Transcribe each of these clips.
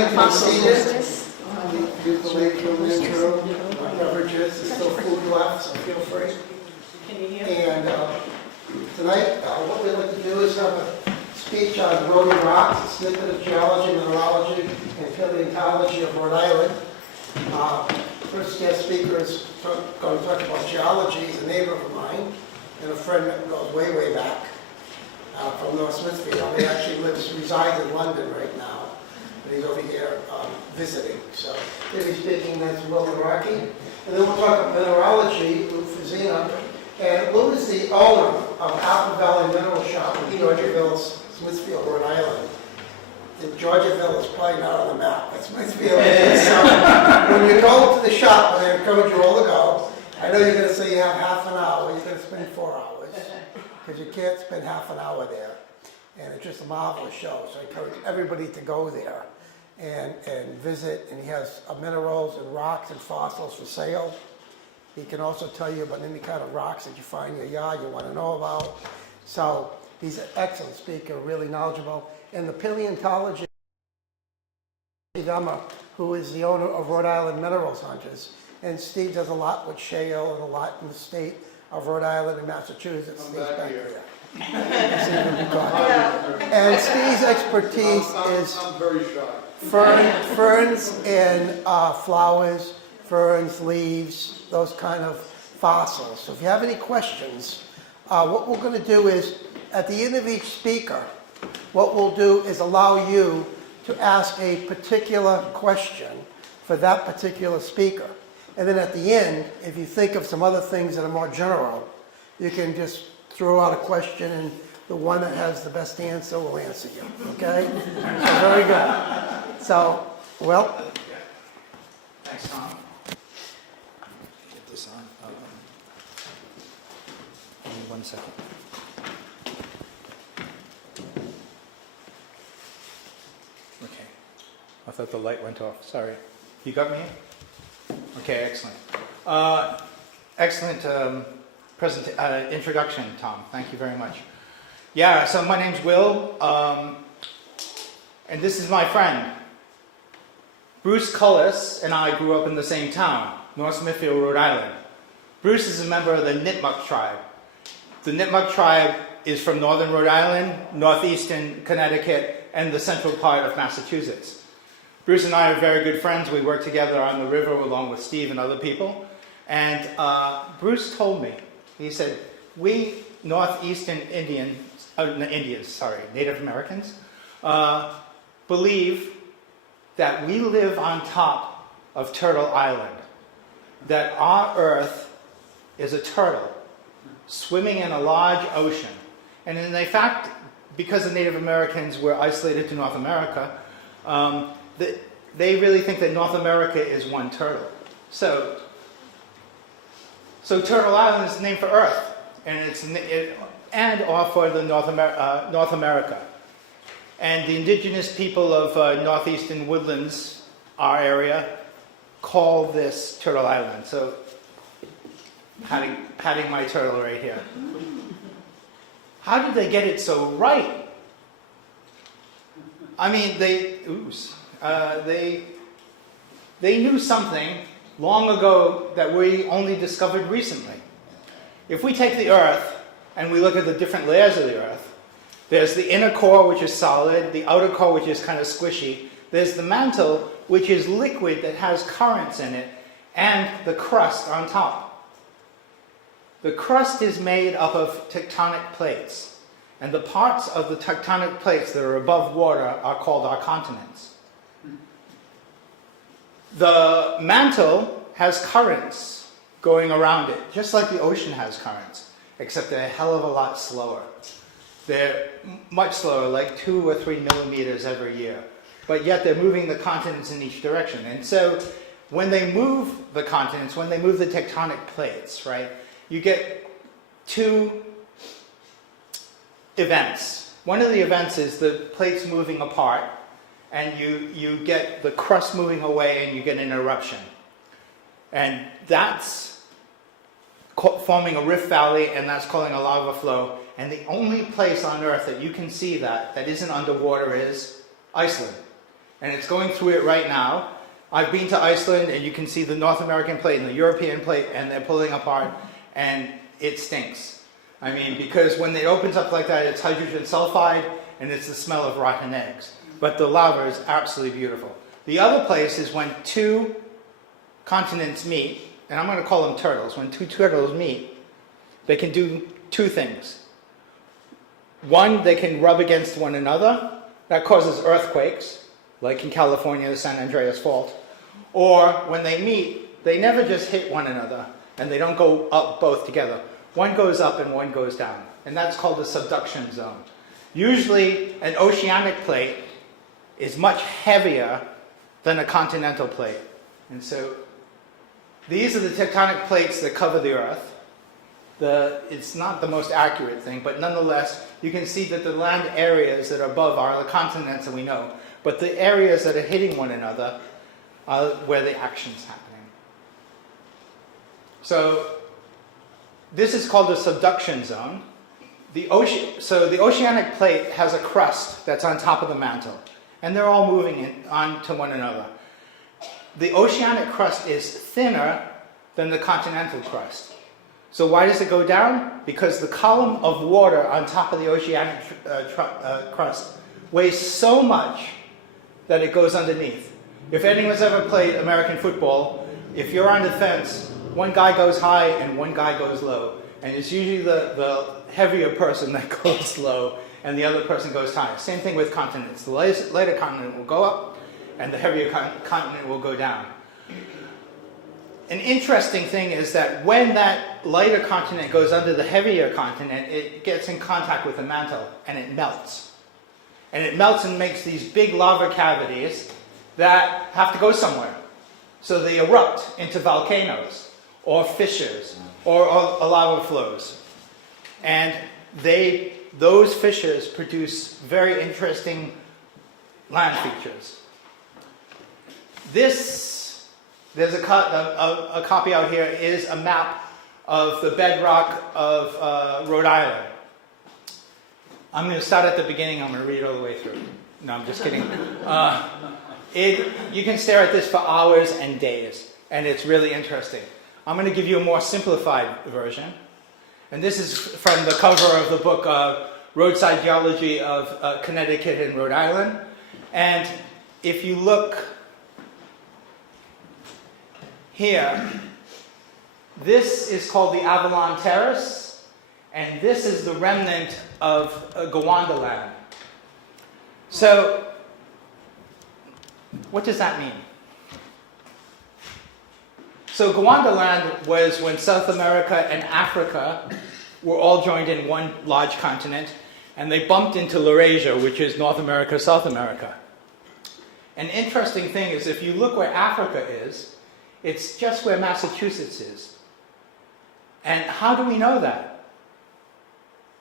everybody can see it. Use the lake for the intro. Beverages, there's still food left, so feel free. Can you hear? And tonight, what we'd like to do is have a speech on Rhode Rocks, a snippet of geology, mineralogy, and paleontology of Rhode Island. First guest speaker is going to talk about geology. He's a neighbor of mine and a friend that goes way, way back from North Smithfield. He actually resides in London right now, but he's over here visiting. So he'll be speaking next to Nawrocki. And then we'll talk about mineralogy, Lou Fazzina. And Lou is the owner of Apple Valley Mineral Shop in Georgiaville, Smithfield, Rhode Island. And Georgiaville is probably not on the map, but Smithfield is. So when you go to the shop, and I encourage you all to go, I know you're going to say you have half an hour, you're going to spend 4 hours, because you can't spend half an hour there. And it's just a marvelous show, so I encourage everybody to go there and visit. And he has minerals and rocks and fossils for sale. He can also tell you about any kind of rocks that you find in your yard you want to know about. So he's an excellent speaker, really knowledgeable. And the paleontologist, who is the owner of Rhode Island Minerals Hunters. And Steve does a lot with shale and a lot in the state of Rhode Island and Massachusetts. Steve's back here. And Steve's expertise is I'm very shy. ferns and flowers, ferns, leaves, those kind of fossils. So if you have any questions, what we're going to do is, at the end of each speaker, what we'll do is allow you to ask a particular question for that particular speaker. And then at the end, if you think of some other things that are more general, you can just throw out a question, and the one that has the best answer will answer you. Okay? So very good. So, well. Thanks, Tom. Get this on. Give me 1 second. Okay. I thought the light went off. Sorry. You got me? Okay, excellent. Excellent introduction, Tom. Thank you very much. Yeah, so my name's Will, and this is my friend. Bruce Cullis and I grew up in the same town, North Smithfield, Rhode Island. Bruce is a member of the Nipmuc tribe. The Nipmuc tribe is from northern Rhode Island, northeastern Connecticut, and the central part of Massachusetts. Bruce and I are very good friends. We work together on the river along with Steve and other people. And Bruce told me, he said, we northeastern Native Americans, believe that we live on top of Turtle Island, that our Earth is a turtle swimming in a large ocean. And in fact, because the Native Americans were isolated to North America, they really think that North America is one turtle. So Turtle Island is named for Earth, and or for the North America. And the indigenous people of northeastern woodlands, our area, call this Turtle Island. So, patting my turtle right here. How did they get it so right? I mean, they knew something long ago that we only discovered recently. If we take the Earth and we look at the different layers of the Earth, there's the inner core, which is solid, the outer core, which is kind of squishy, there's the mantle, which is liquid that has currents in it, and the crust on top. The crust is made up of tectonic plates, and the parts of the tectonic plates that are above water are called our continents. The mantle has currents going around it, just like the ocean has currents, except they're a hell of a lot slower. They're much slower, like 2 or 3 millimeters every year. But yet they're moving the continents in each direction. And so when they move the continents, when they move the tectonic plates, right, you get 2 events. One of the events is the plates moving apart, and you get the crust moving away, and you get an eruption. And that's forming a rift valley, and that's causing a lava flow. And the only place on Earth that you can see that isn't underwater is Iceland. and it's going through it right now. I've been to Iceland, and you can see the North American plate and the European plate, and they're pulling apart, and it stinks. I mean, because when it opens up like that, it's hydrogen sulfide, and it's the smell of rotten eggs. But the lava is absolutely beautiful. The other place is when two continents meet, and I'm going to call them turtles. When two turtles meet, they can do two things. One, they can rub against one another. That causes earthquakes, like in California, the San Andreas Fault. Or when they meet, they never just hit one another, and they don't go up both together. One goes up and one goes down, and that's called the subduction zone. Usually, an oceanic plate is much heavier than a continental plate. And so, these are the tectonic plates that cover the Earth. It's not the most accurate thing, but nonetheless, you can see that the land areas that are above are the continents that we know. But the areas that are hitting one another are where the action's happening. So, this is called the subduction zone. So the oceanic plate has a crust that's on top of the mantle, and they're all moving on to one another. The oceanic crust is thinner than the continental crust. So why does it go down? Because the column of water on top of the oceanic crust weighs so much that it goes underneath. If anyone's ever played American football, if you're on the fence, one guy goes high and one guy goes low. And it's usually the heavier person that goes low and the other person goes high. Same thing with continents. The lighter continent will go up and the heavier continent will go down. An interesting thing is that when that lighter continent goes under the heavier continent, it gets in contact with the mantle and it melts. And it melts and makes these big lava cavities that have to go somewhere. So they erupt into volcanoes or fissures or lava flows. And those fissures produce very interesting land features. There's a copy out here, is a map of the bedrock of Rhode Island. I'm going to start at the beginning, I'm going to read it all the way through. No, I'm just kidding. You can stare at this for hours and days, and it's really interesting. I'm going to give you a more simplified version. And this is from the cover of the book, Roadside Geology of Connecticut and Rhode Island. And if you look here, this is called the Avalon Terrace, and this is the remnant of Gondwana. So, what does that mean? So Gondwana was when South America and Africa were all joined in one large continent, and they bumped into Laurasia, which is North America, South America. An interesting thing is if you look where Africa is, it's just where Massachusetts is. And how do we know that?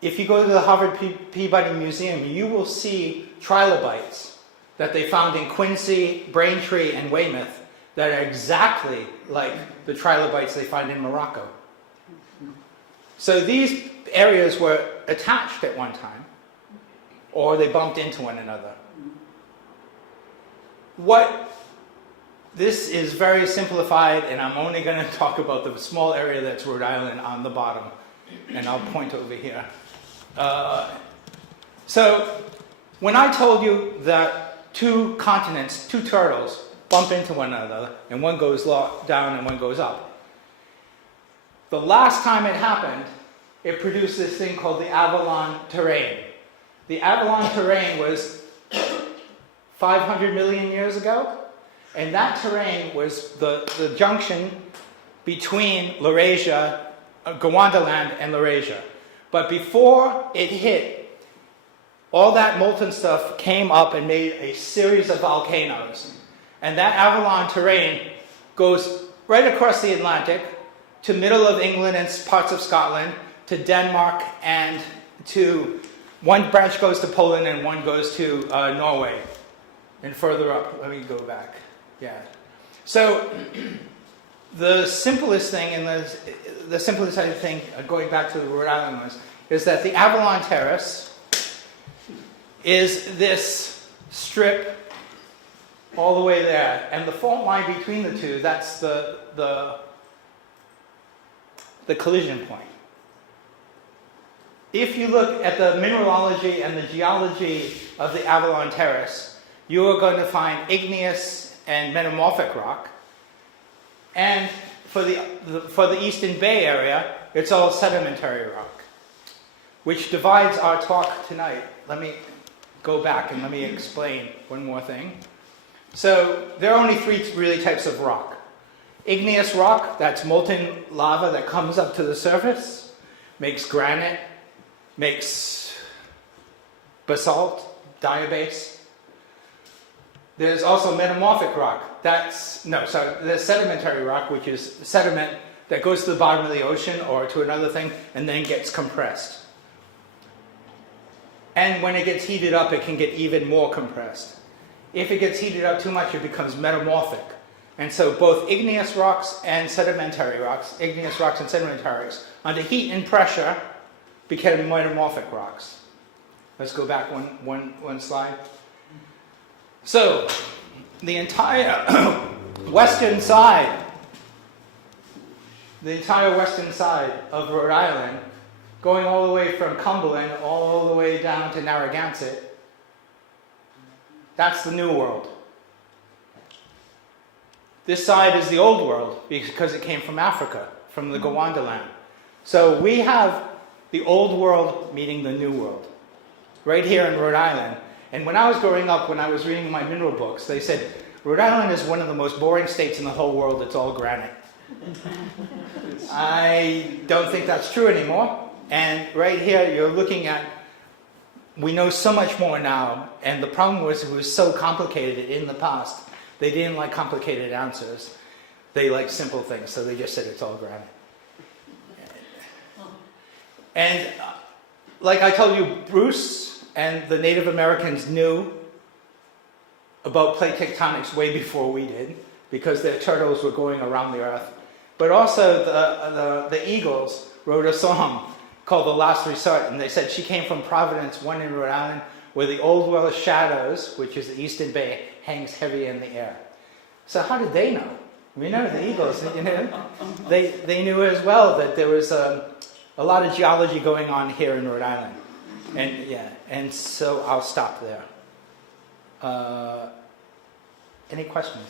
If you go to the Harvard Peabody Museum, you will see trilobites that they found in Quincy, Braintree, and Weymouth that are exactly like the trilobites they find in Morocco. So these areas were attached at one time, or they bumped into one another. This is very simplified, and I'm only going to talk about the small area that's Rhode Island on the bottom, and I'll point over here. So when I told you that two continents, two turtles, bump into one another, and one goes down and one goes up. The last time it happened, it produced this thing called the Avalon terrain. The Avalon terrain was 500 million years ago, and that terrain was the junction between Laurasia, Gondwana and Laurasia. But before it hit, all that molten stuff came up and made a series of volcanoes. And that Avalon terrain goes right across the Atlantic to middle of England and parts of Scotland, to Denmark, and to one branch goes to Poland and one goes to Norway. And further up, let me go back. Yeah. So the simplest thing, and the simplest thing, going back to the Rhode Island is that the Avalon Terrace is this strip all the way there. And the fault line between the two, that's the collision point. If you look at the mineralogy and the geology of the Avalon Terrace, you are going to find igneous and metamorphic rock. And for the Eastern Bay area, it's all sedimentary rock, which divides our talk tonight. Let me go back and let me explain one more thing. So there are only three really types of rock. Igneous rock, that's molten lava that comes up to the surface, makes granite, makes basalt, diabase. There's also metamorphic rock. There's sedimentary rock, which is sediment that goes to the bottom of the ocean or to another thing and then gets compressed. And when it gets heated up, it can get even more compressed. If it gets heated up too much, it becomes metamorphic. And so both igneous rocks and sedimentary rocks, igneous rocks and sedimentary rocks, under heat and pressure, became metamorphic rocks. Let's go back one slide. So, the entire western side of Rhode Island, going all the way from Cumberland all the way down to Narragansett, that's the New World. This side is the Old World because it came from Africa, from the Gowanda land. So we have the Old World meeting the New World right here in Rhode Island. And when I was growing up, when I was reading my mineral books, they said, Rhode Island is one of the most boring states in the whole world. It's all granite. I don't think that's true anymore. And right here, you're looking at, we know so much more now. And the problem was it was so complicated in the past. They didn't like complicated answers. They liked simple things, so they just said it's all granite. And like I told you, Bruce and the Native Americans knew about plate tectonics way before we did, because their turtles were going around the earth. But also the Eagles wrote a song called The Last Resort, and they said she came from Providence, one in Rhode Island, where the Old World shadows, which is the Eastern Bay, hangs heavy in the air. So how did they know? We know the Eagles, you know, they knew as well that there was a lot of geology going on here in Rhode Island. And so I'll stop there. Any questions?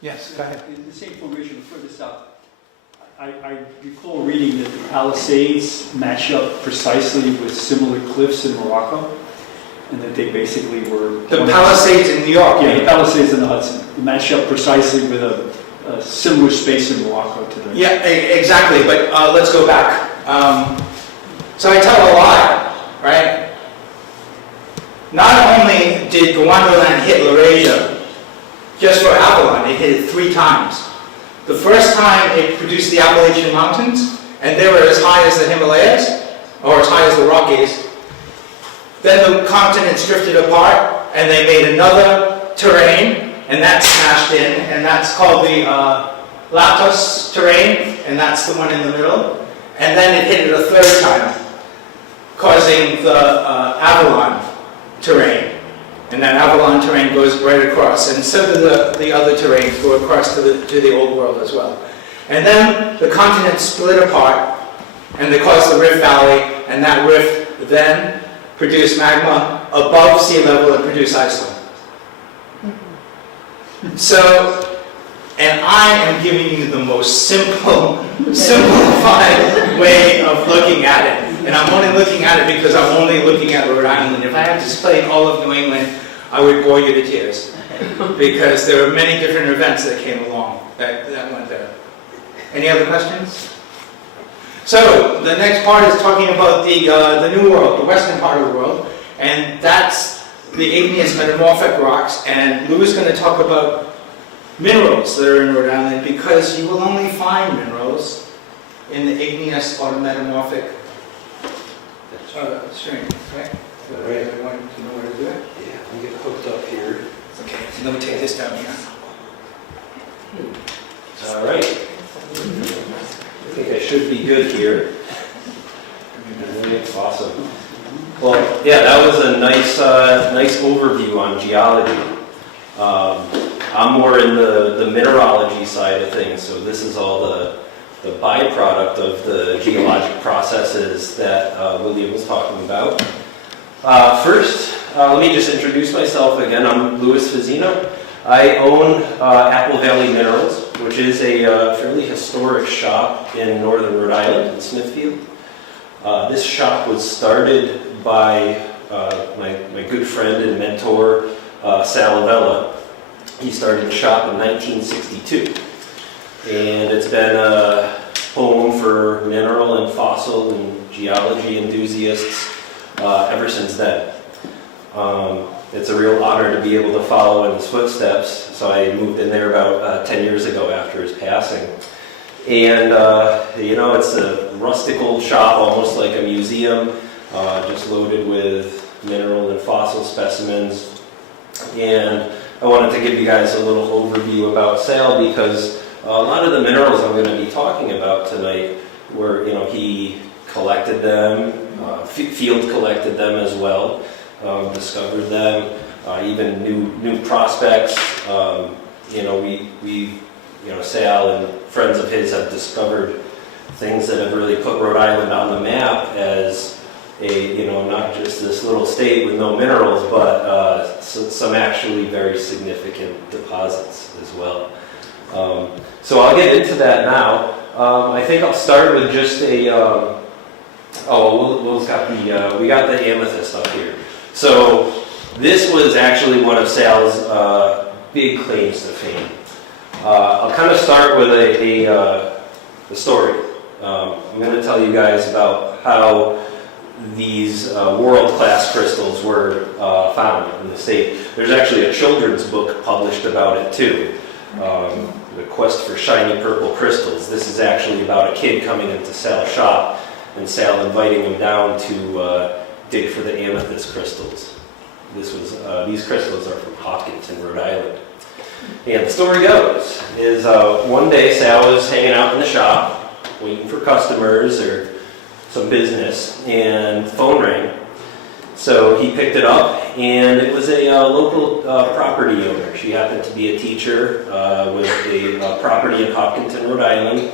Yes, go ahead. In the same formation further south, I recall reading that the Palisades match up precisely with similar cliffs in Morocco, and that they basically were... The Palisades in New York? Yeah, the Palisades in the Hudson. They match up precisely with a similar space in Morocco to the... Yeah, exactly, but let's go back. So I tell a lie, right? Not only did Gowanda hit Laurasia just for Avalon, it hit it 3 times. The first time it produced the Appalachian Mountains, and they were as high as the Himalayas, or as high as the Rockies. Then the continents drifted apart, and they made another terrain, and that smashed in, and that's called the Latos terrain, and that's the one in the middle. And then it hit it a 3rd time, causing the Avalon terrain. And that Avalon terrain goes right across, and so do the other terrains go across to the Old World as well. And then the continents split apart, and they caused the Rift Valley, and that rift then produced magma above sea level and produced Iceland. So, and I am giving you the most simplified way of looking at it. And I'm only looking at it because I'm only looking at Rhode Island. If I had to explain all of New England, I would bore you to tears. Because there are many different events that came along that went there. Any other questions? So, the next part is talking about the New World, the western part of the world. And that's the igneous metamorphic rocks. And Lou is going to talk about minerals that are in Rhode Island, because you will only find minerals in the igneous or the metamorphic stream, right? Right. I want to know where to do it. Yeah, I'm getting hooked up here. Okay, so let me take this down here. All right. I think I should be good here. Awesome. Well, yeah, that was a nice overview on geology. I'm more in the mineralogy side of things, so this is all the byproduct of the geologic processes that William was talking about. First, let me just introduce myself again. I'm Louis Fazzina. I own Apple Valley Minerals, which is a fairly historic shop in northern Rhode Island, in Smithfield. This shop was started by my good friend and mentor, Sal Avella. He started the shop in 1962. And it's been a home for mineral and fossil and geology enthusiasts ever since then. It's a real honor to be able to follow in his footsteps. So I moved in there about 10 years ago after his passing. And, it's a rustic old shop, almost like a museum, just loaded with mineral and fossil specimens. And I wanted to give you guys a little overview about Sal because a lot of the minerals I'm going to be talking about tonight were, he collected them, field collected them as well, discovered them, even new prospects. Sal and friends of his have discovered things that have really put Rhode Island on the map as not just this little state with no minerals, but some actually very significant deposits as well. So I'll get into that now. I think I'll start with just we got the amethyst up here. So this was actually one of Sal's big claims to fame. I'll kind of start with the story. I'm going to tell you guys about how these world-class crystals were found in the state. There's actually a children's book published about it too. The Quest for Shiny Purple Crystals. This is actually about a kid coming into Sal's shop and Sal inviting him down to dig for the amethyst crystals. These crystals are from Hopkinton, Rhode Island. And the story goes is one day Sal was hanging out in the shop waiting for customers or some business, and the phone rang. So he picked it up, and it was a local property owner. She happened to be a teacher with a property in Hopkinton, Rhode Island.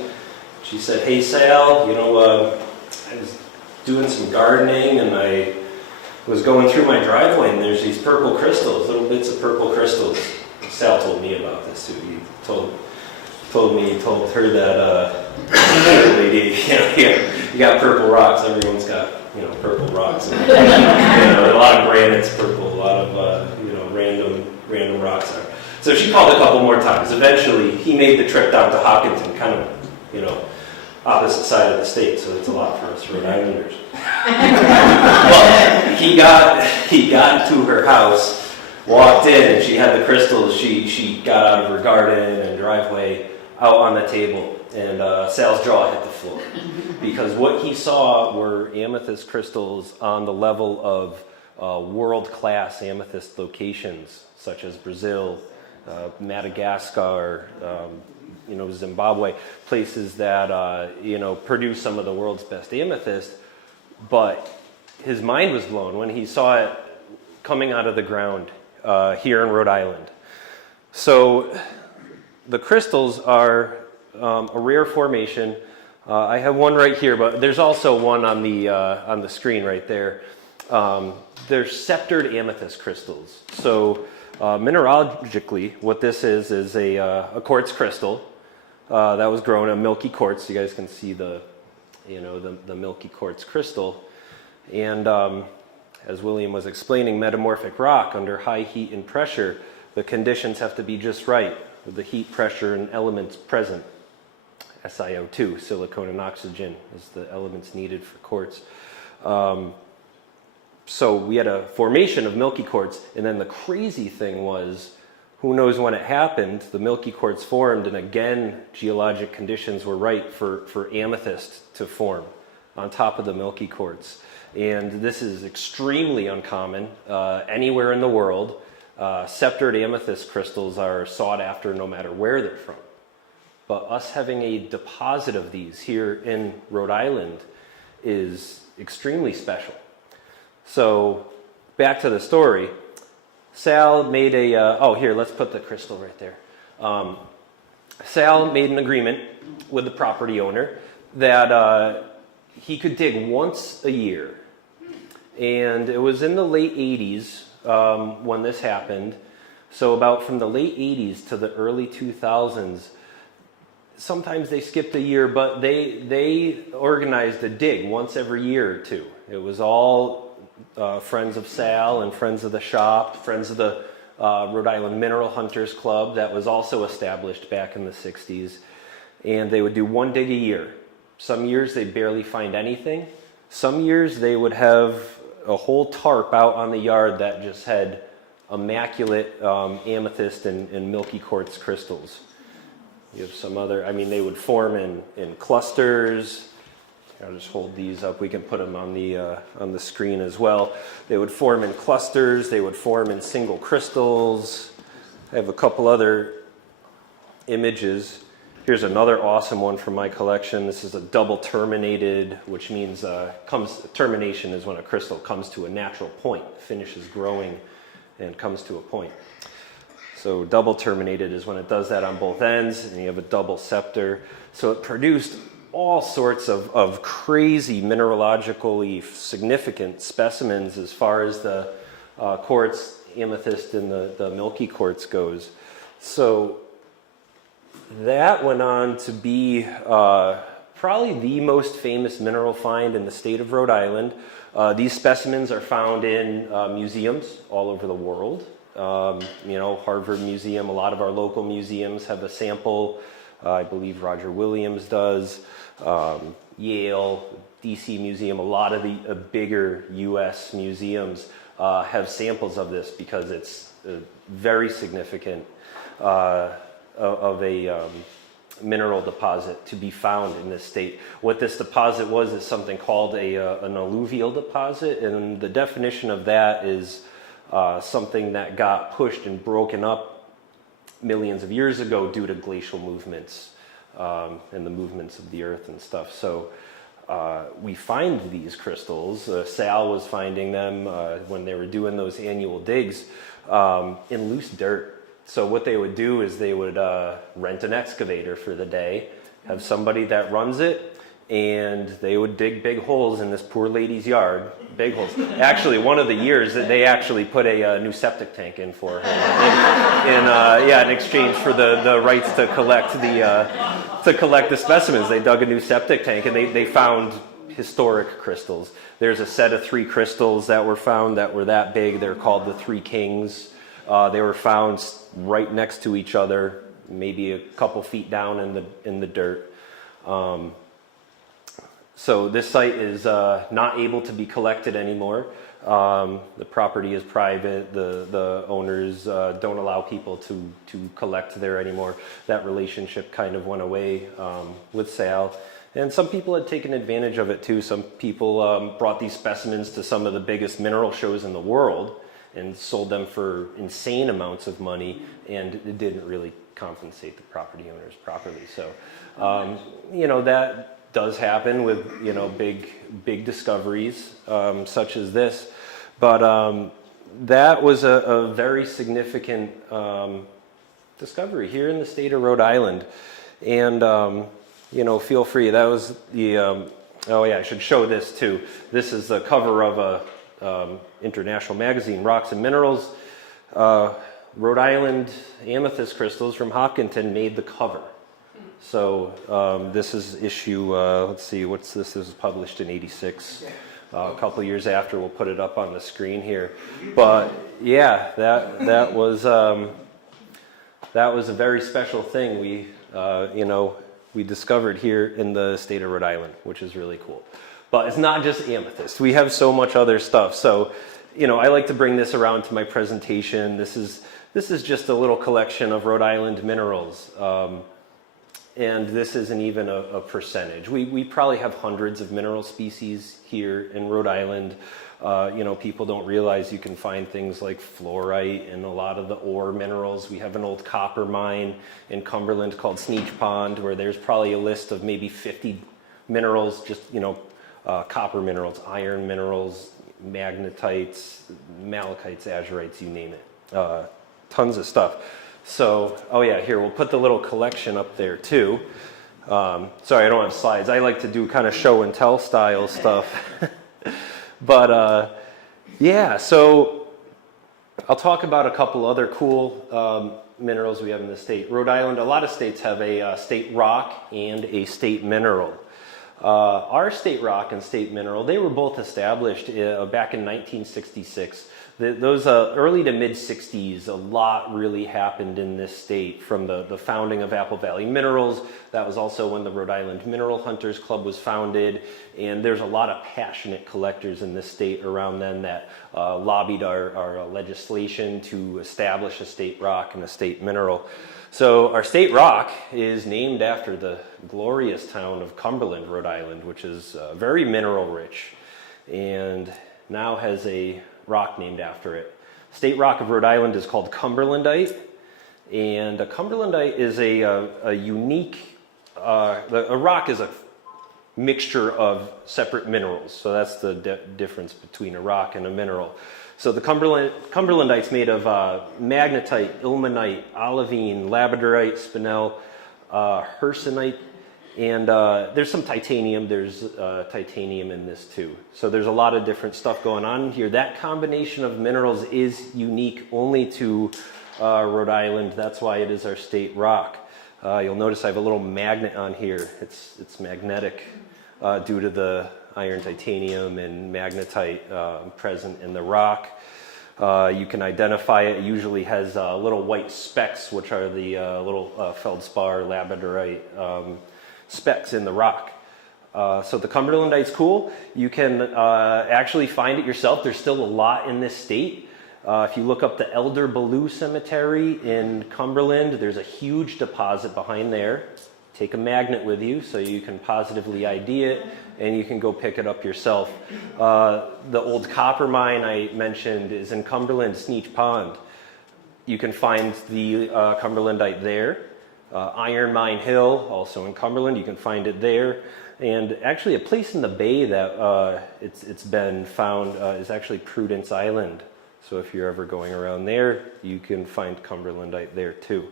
She said, "Hey Sal, I was doing some gardening, and I was going through my driveway, and there's these purple crystals, little bits of purple crystals." Sal told me about this too. He told her that, lady, you got purple rocks. Everyone's got, purple rocks. A lot of granite's purple, a lot of, random rocks are. So she called a couple more times. Eventually, he made the trip down to Hopkinton, kind of, opposite side of the state, so it's a lot for us Rhode Islanders. But he got to her house, walked in, and she had the crystals. She got out of her garden and driveway out on the table, and Sal's jaw hit the floor because what he saw were amethyst crystals on the level of world-class amethyst locations such as Brazil, Madagascar, Zimbabwe, places that produce some of the world's best amethyst. But his mind was blown when he saw it coming out of the ground here in Rhode Island. So the crystals are a rare formation. I have one right here, but there's also one on the screen right there. They're sceptered amethyst crystals. So mineralogically, what this is a quartz crystal that was grown, a milky quartz. You guys can see the milky quartz crystal. And as William was explaining, metamorphic rock under high heat and pressure, the conditions have to be just right with the heat, pressure, and elements present. SiO2, silicon and oxygen, is the elements needed for quartz. So we had a formation of milky quartz, and then the crazy thing was, who knows when it happened, the milky quartz formed, and again, geologic conditions were right for amethyst to form on top of the milky quartz. And this is extremely uncommon anywhere in the world. Sceptered amethyst crystals are sought after no matter where they're from. But us having a deposit of these here in Rhode Island is extremely special. So back to the story. Sal made here, let's put the crystal right there. Sal made an agreement with the property owner that he could dig once a year. And it was in the late 80s when this happened. So about from the late 80s to the early 2000s, sometimes they skipped a year, but they organized a dig once every year or two. It was all friends of Sal and friends of the shop, friends of the Rhode Island Mineral Hunters Club that was also established back in the 60s. And they would do one dig a year. Some years they'd barely find anything. Some years they would have a whole tarp out on the yard that just had immaculate amethyst and milky quartz crystals. You have some other, they would form in clusters. I'll just hold these up. We can put them on the screen as well. They would form in clusters. They would form in single crystals. I have a couple other images. Here's another awesome one from my collection. This is a double terminated, which means termination is when a crystal comes to a natural point, finishes growing and comes to a point. So double terminated is when it does that on both ends, and you have a double scepter. So it produced all sorts of crazy mineralogically significant specimens as far as the quartz, amethyst, and the milky quartz goes. So that went on to be probably the most famous mineral find in the state of Rhode Island. These specimens are found in museums all over the world. Harvard Museum, a lot of our local museums have a sample. I believe Roger Williams does. Yale, DC Museum, a lot of the bigger U.S. museums have samples of this because it's very significant of a mineral deposit to be found in this state. What this deposit was is something called an alluvial deposit, and the definition of that is something that got pushed and broken up millions of years ago due to glacial movements and the movements of the earth and stuff. So we find these crystals. Sal was finding them when they were doing those annual digs in loose dirt. So what they would do is they would rent an excavator for the day, have somebody that runs it, and they would dig big holes in this poor lady's yard. Big holes. Actually, one of the years that they actually put a new septic tank in for her, in exchange for the rights to collect the specimens. They dug a new septic tank, and they found historic crystals. There's a set of 3 crystals that were found that were that big. They're called the 3 Kings. They were found right next to each other, maybe a couple feet down in the dirt. So this site is not able to be collected anymore. The property is private. The owners don't allow people to collect there anymore. That relationship kind of went away with Sal. And some people had taken advantage of it too. Some people brought these specimens to some of the biggest mineral shows in the world and sold them for insane amounts of money, and it didn't really compensate the property owners properly. So, that does happen with, big discoveries such as this. But that was a very significant discovery here in the state of Rhode Island. And, feel free. That was the, I should show this too. This is the cover of a international magazine, Rocks and Minerals. Rhode Island amethyst crystals from Hopkinton made the cover. So this is issue, let's see, what's this? This was published in '86. A couple years after, we'll put it up on the screen here. But yeah, that was a very special thing we discovered here in the state of Rhode Island, which is really cool. But it's not just amethyst. We have so much other stuff. So, I like to bring this around to my presentation. This is just a little collection of Rhode Island minerals. And this isn't even a percentage. We probably have hundreds of mineral species here in Rhode Island. People don't realize you can find things like fluorite and a lot of the ore minerals. We have an old copper mine in Cumberland called Sneech Pond, where there's probably a list of maybe 50 minerals, just, copper minerals, iron minerals, magnetites, malachites, azurites, you name it. Tons of stuff. So, oh yeah, here, we'll put the little collection up there too. Sorry, I don't have slides. I like to do kind of show and tell style stuff. But yeah, so I'll talk about a couple other cool minerals we have in the state. Rhode Island, a lot of states have a state rock and a state mineral. Our state rock and state mineral, they were both established back in 1966. Those early to mid 60s, a lot really happened in this state from the founding of Apple Valley Minerals. That was also when the Rhode Island Mineral Hunters Club was founded. And there's a lot of passionate collectors in this state around then that lobbied our legislation to establish a state rock and a state mineral. So our state rock is named after the glorious town of Cumberland, Rhode Island, which is very mineral rich and now has a rock named after it. State rock of Rhode Island is called Cumberlandite, and a Cumberlandite is a unique, a rock is a mixture of separate minerals, so that's the difference between a rock and a mineral. So the Cumberlandite's made of magnetite, ilmenite, olivine, labradorite, spinel, hercinite, and there's some titanium. There's titanium in this too. So there's a lot of different stuff going on here. That combination of minerals is unique only to Rhode Island. That's why it is our state rock. You'll notice I have a little magnet on here. It's magnetic due to the iron, titanium, and magnetite present in the rock. You can identify it. It usually has little white specks, which are the little feldspar, labradorite specks in the rock. So the Cumberlandite's cool. You can actually find it yourself. There's still a lot in this state. If you look up the Elder Ballou Cemetery in Cumberland, there's a huge deposit behind there. Take a magnet with you so you can positively ID it, and you can go pick it up yourself. The old copper mine I mentioned is in Cumberland, Sneech Pond. You can find the Cumberlandite there. Iron Mine Hill, also in Cumberland, you can find it there. And actually a place in the bay that it's been found is actually Prudence Island. So if you're ever going around there, you can find Cumberlandite there too.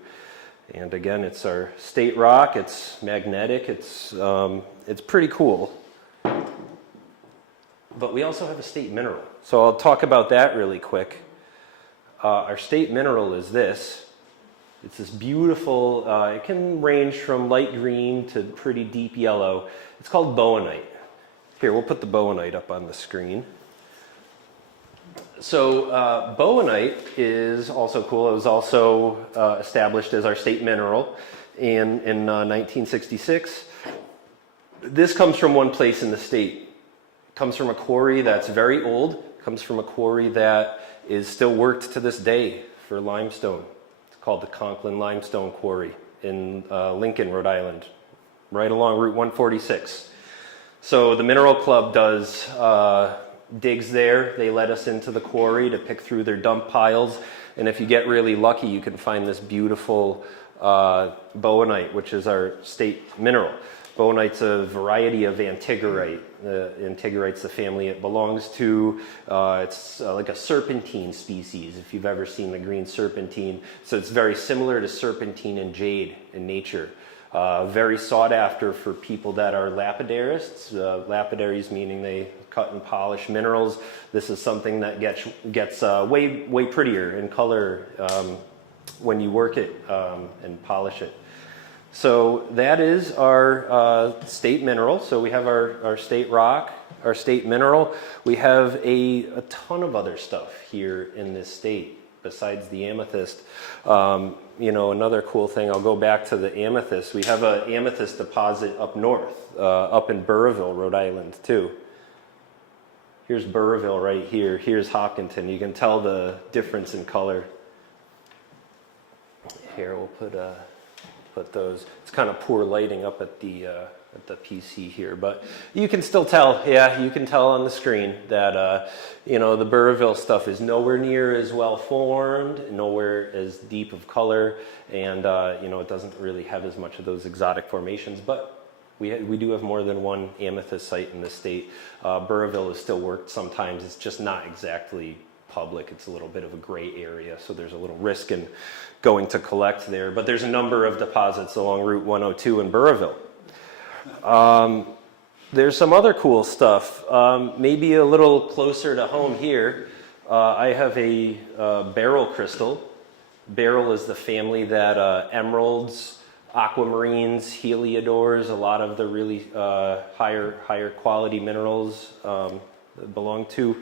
And again, it's our state rock. It's magnetic. It's pretty cool. But we also have a state mineral. So I'll talk about that really quick. Our state mineral is this. It's this beautiful, it can range from light green to pretty deep yellow. It's called bowenite. Here, we'll put the bowenite up on the screen. So bowenite is also cool. It was also established as our state mineral in 1966. This comes from one place in the state. It comes from a quarry that's very old. It comes from a quarry that is still worked to this day for limestone. It's called the Conklin Limestone Quarry in Lincoln, Rhode Island, right along Route 146. So the Mineral Club does digs there. They let us into the quarry to pick through their dump piles. And if you get really lucky, you can find this beautiful bowenite, which is our state mineral. Bowenite's a variety of antigerite. Antigerite's the family it belongs to. It's like a serpentine species, if you've ever seen the green serpentine. So it's very similar to serpentine and jade in nature. Very sought after for people that are lapidarists. Lapidaries meaning they cut and polish minerals. This is something that gets way prettier in color when you work it and polish it. So that is our state mineral. So we have our state rock, our state mineral. We have a ton of other stuff here in this state besides the amethyst. You know, another cool thing, I'll go back to the amethyst. We have an amethyst deposit up north, up in Burrillville, Rhode Island, too. Here's Burrillville right here. Here's Hopkinton. You can tell the difference in color. Here, we'll put those. It's kind of poor lighting up at the PC here, but you can still tell. Yeah, you can tell on the screen that you know, the Burrillville stuff is nowhere near as well formed, nowhere as deep of color, and you know, it doesn't really have as much of those exotic formations. But We do have more than one amethyst site in the state. Burrillville is still worked sometimes. It's just not exactly public. It's a little bit of a gray area, so there's a little risk in going to collect there. But there's a number of deposits along Route 102 in Burrillville. There's some other cool stuff, maybe a little closer to home here. I have a beryl crystal. Beryl is the family that emeralds, aquamarines, heliodores, a lot of the really higher quality minerals belong to.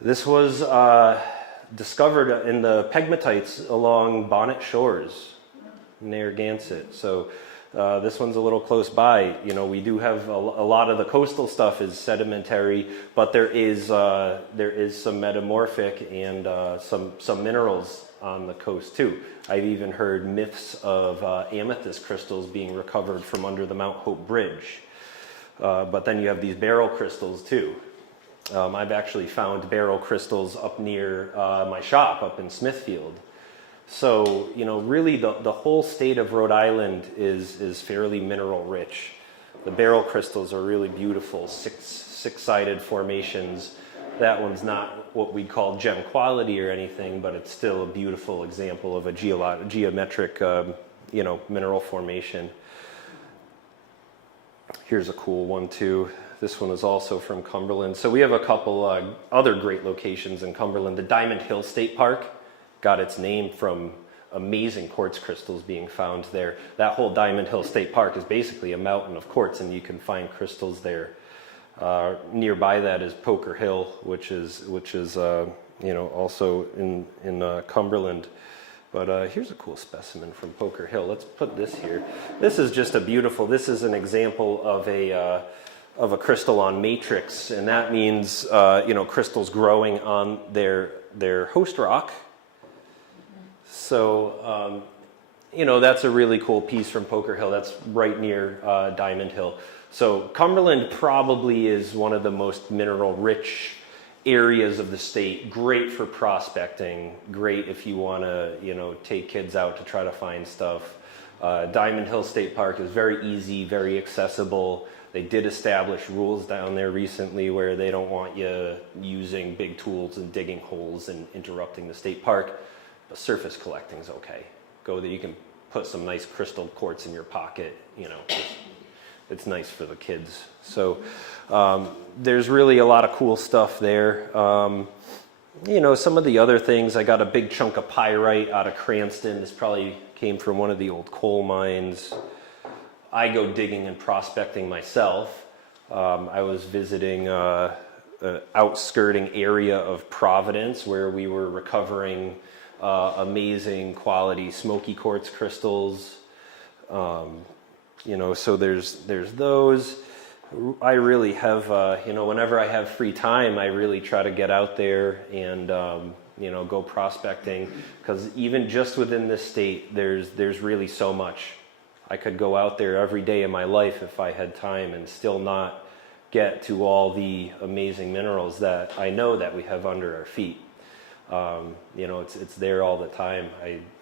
This was discovered in the pegmatites along Bonnet Shores, Narragansett. So this one's a little close by. You know, we do have a lot of the coastal stuff is sedimentary, but there is some metamorphic and some minerals on the coast too. I've even heard myths of amethyst crystals being recovered from under the Mount Hope Bridge. But then you have these beryl crystals too. I've actually found beryl crystals up near my shop up in Smithfield. So, you know, really the whole state of Rhode Island is fairly mineral rich. The beryl crystals are really beautiful, six-sided formations. That one's not what we call gem quality or anything, but it's still a beautiful example of a geometric, you know, mineral formation. Here's a cool one too. This one is also from Cumberland. So we have a couple other great locations in Cumberland. The Diamond Hill State Park got its name from amazing quartz crystals being found there. That whole Diamond Hill State Park is basically a mountain of quartz, and you can find crystals there. Nearby that is Poker Hill, which is you know, also in Cumberland. But here's a cool specimen from Poker Hill. Let's put this here. This is just a beautiful. This is an example of a crystal on matrix, and that means you know, crystals growing on their host rock. So you know, that's a really cool piece from Poker Hill. That's right near Diamond Hill. So Cumberland probably is one of the most mineral-rich areas of the state. Great for prospecting. Great if you want to, you know, take kids out to try to find stuff. Diamond Hill State Park is very easy, very accessible. They did establish rules down there recently where they don't want you using big tools and digging holes and interrupting the state park. But surface collecting's okay. Go there. You can put some nice crystal quartz in your pocket. You know, it's nice for the kids. So there's really a lot of cool stuff there. You know, some of the other things, I got a big chunk of pyrite out of Cranston. This probably came from one of the old coal mines. I go digging and prospecting myself. I was visiting an outskirting area of Providence where we were recovering amazing quality smoky quartz crystals. You know, so there's those. I really have, you know, whenever I have free time, I really try to get out there and, you know, go prospecting, because even just within this state, there's really so much. I could go out there every day of my life if I had time and still not get to all the amazing minerals that I know that we have under our feet. You know, it's there all the time.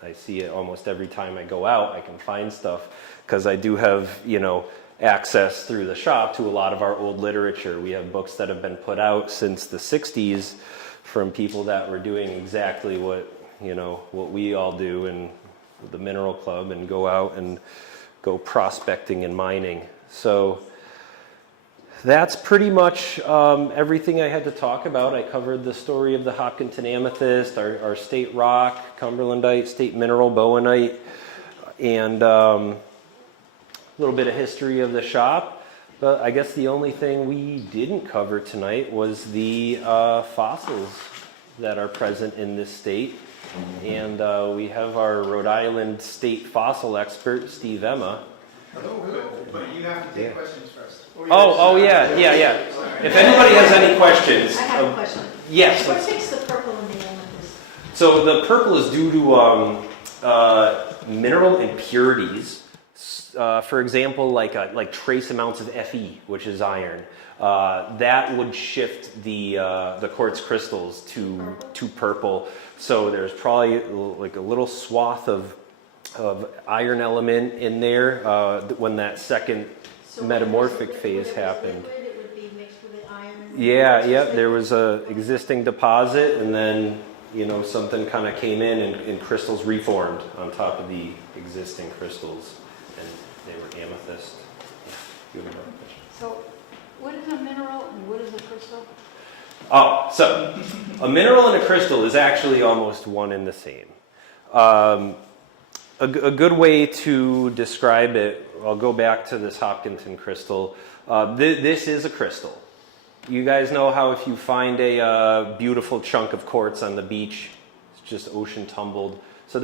I see it almost every time I go out. I can find stuff because I do have, you know, access through the shop to a lot of our old literature. We have books that have been put out since the 60s from people that were doing exactly what, you know, what we all do in the Mineral Club, and go out and go prospecting and mining. So that's pretty much everything I had to talk about. I covered the story of the Hopkinton amethyst, our state rock, cumberlandite, state mineral, bowenite, and a little bit of history of the shop. But I guess the only thing we didn't cover tonight was the fossils that are present in this state. And we have our Rhode Island state fossil expert, Steve Emma. Hello, but you have to take questions first. Oh, yeah. If anybody has any questions. I have a question. Yes. What takes the purple in the amethyst? So the purple is due to mineral impurities. For example, like trace amounts of Fe, which is iron. That would shift the quartz crystals to purple. So there's probably like a little swath of iron element in there when that second So when metamorphic it was- phase when it was happened. liquid, it would be mixed with the iron? Yeah, yeah, there was a existing deposit, and then, you know, something kind of came in and crystals reformed on top of the existing crystals, and they were amethyst. You have another question? So, what is a mineral and what is a crystal? Oh, so a mineral and a crystal is actually almost one and the same. A good way to describe it, I'll go back to this Hopkinton crystal. This is a crystal. You guys know how if you find a beautiful chunk of quartz on the beach, it's just ocean tumbled. So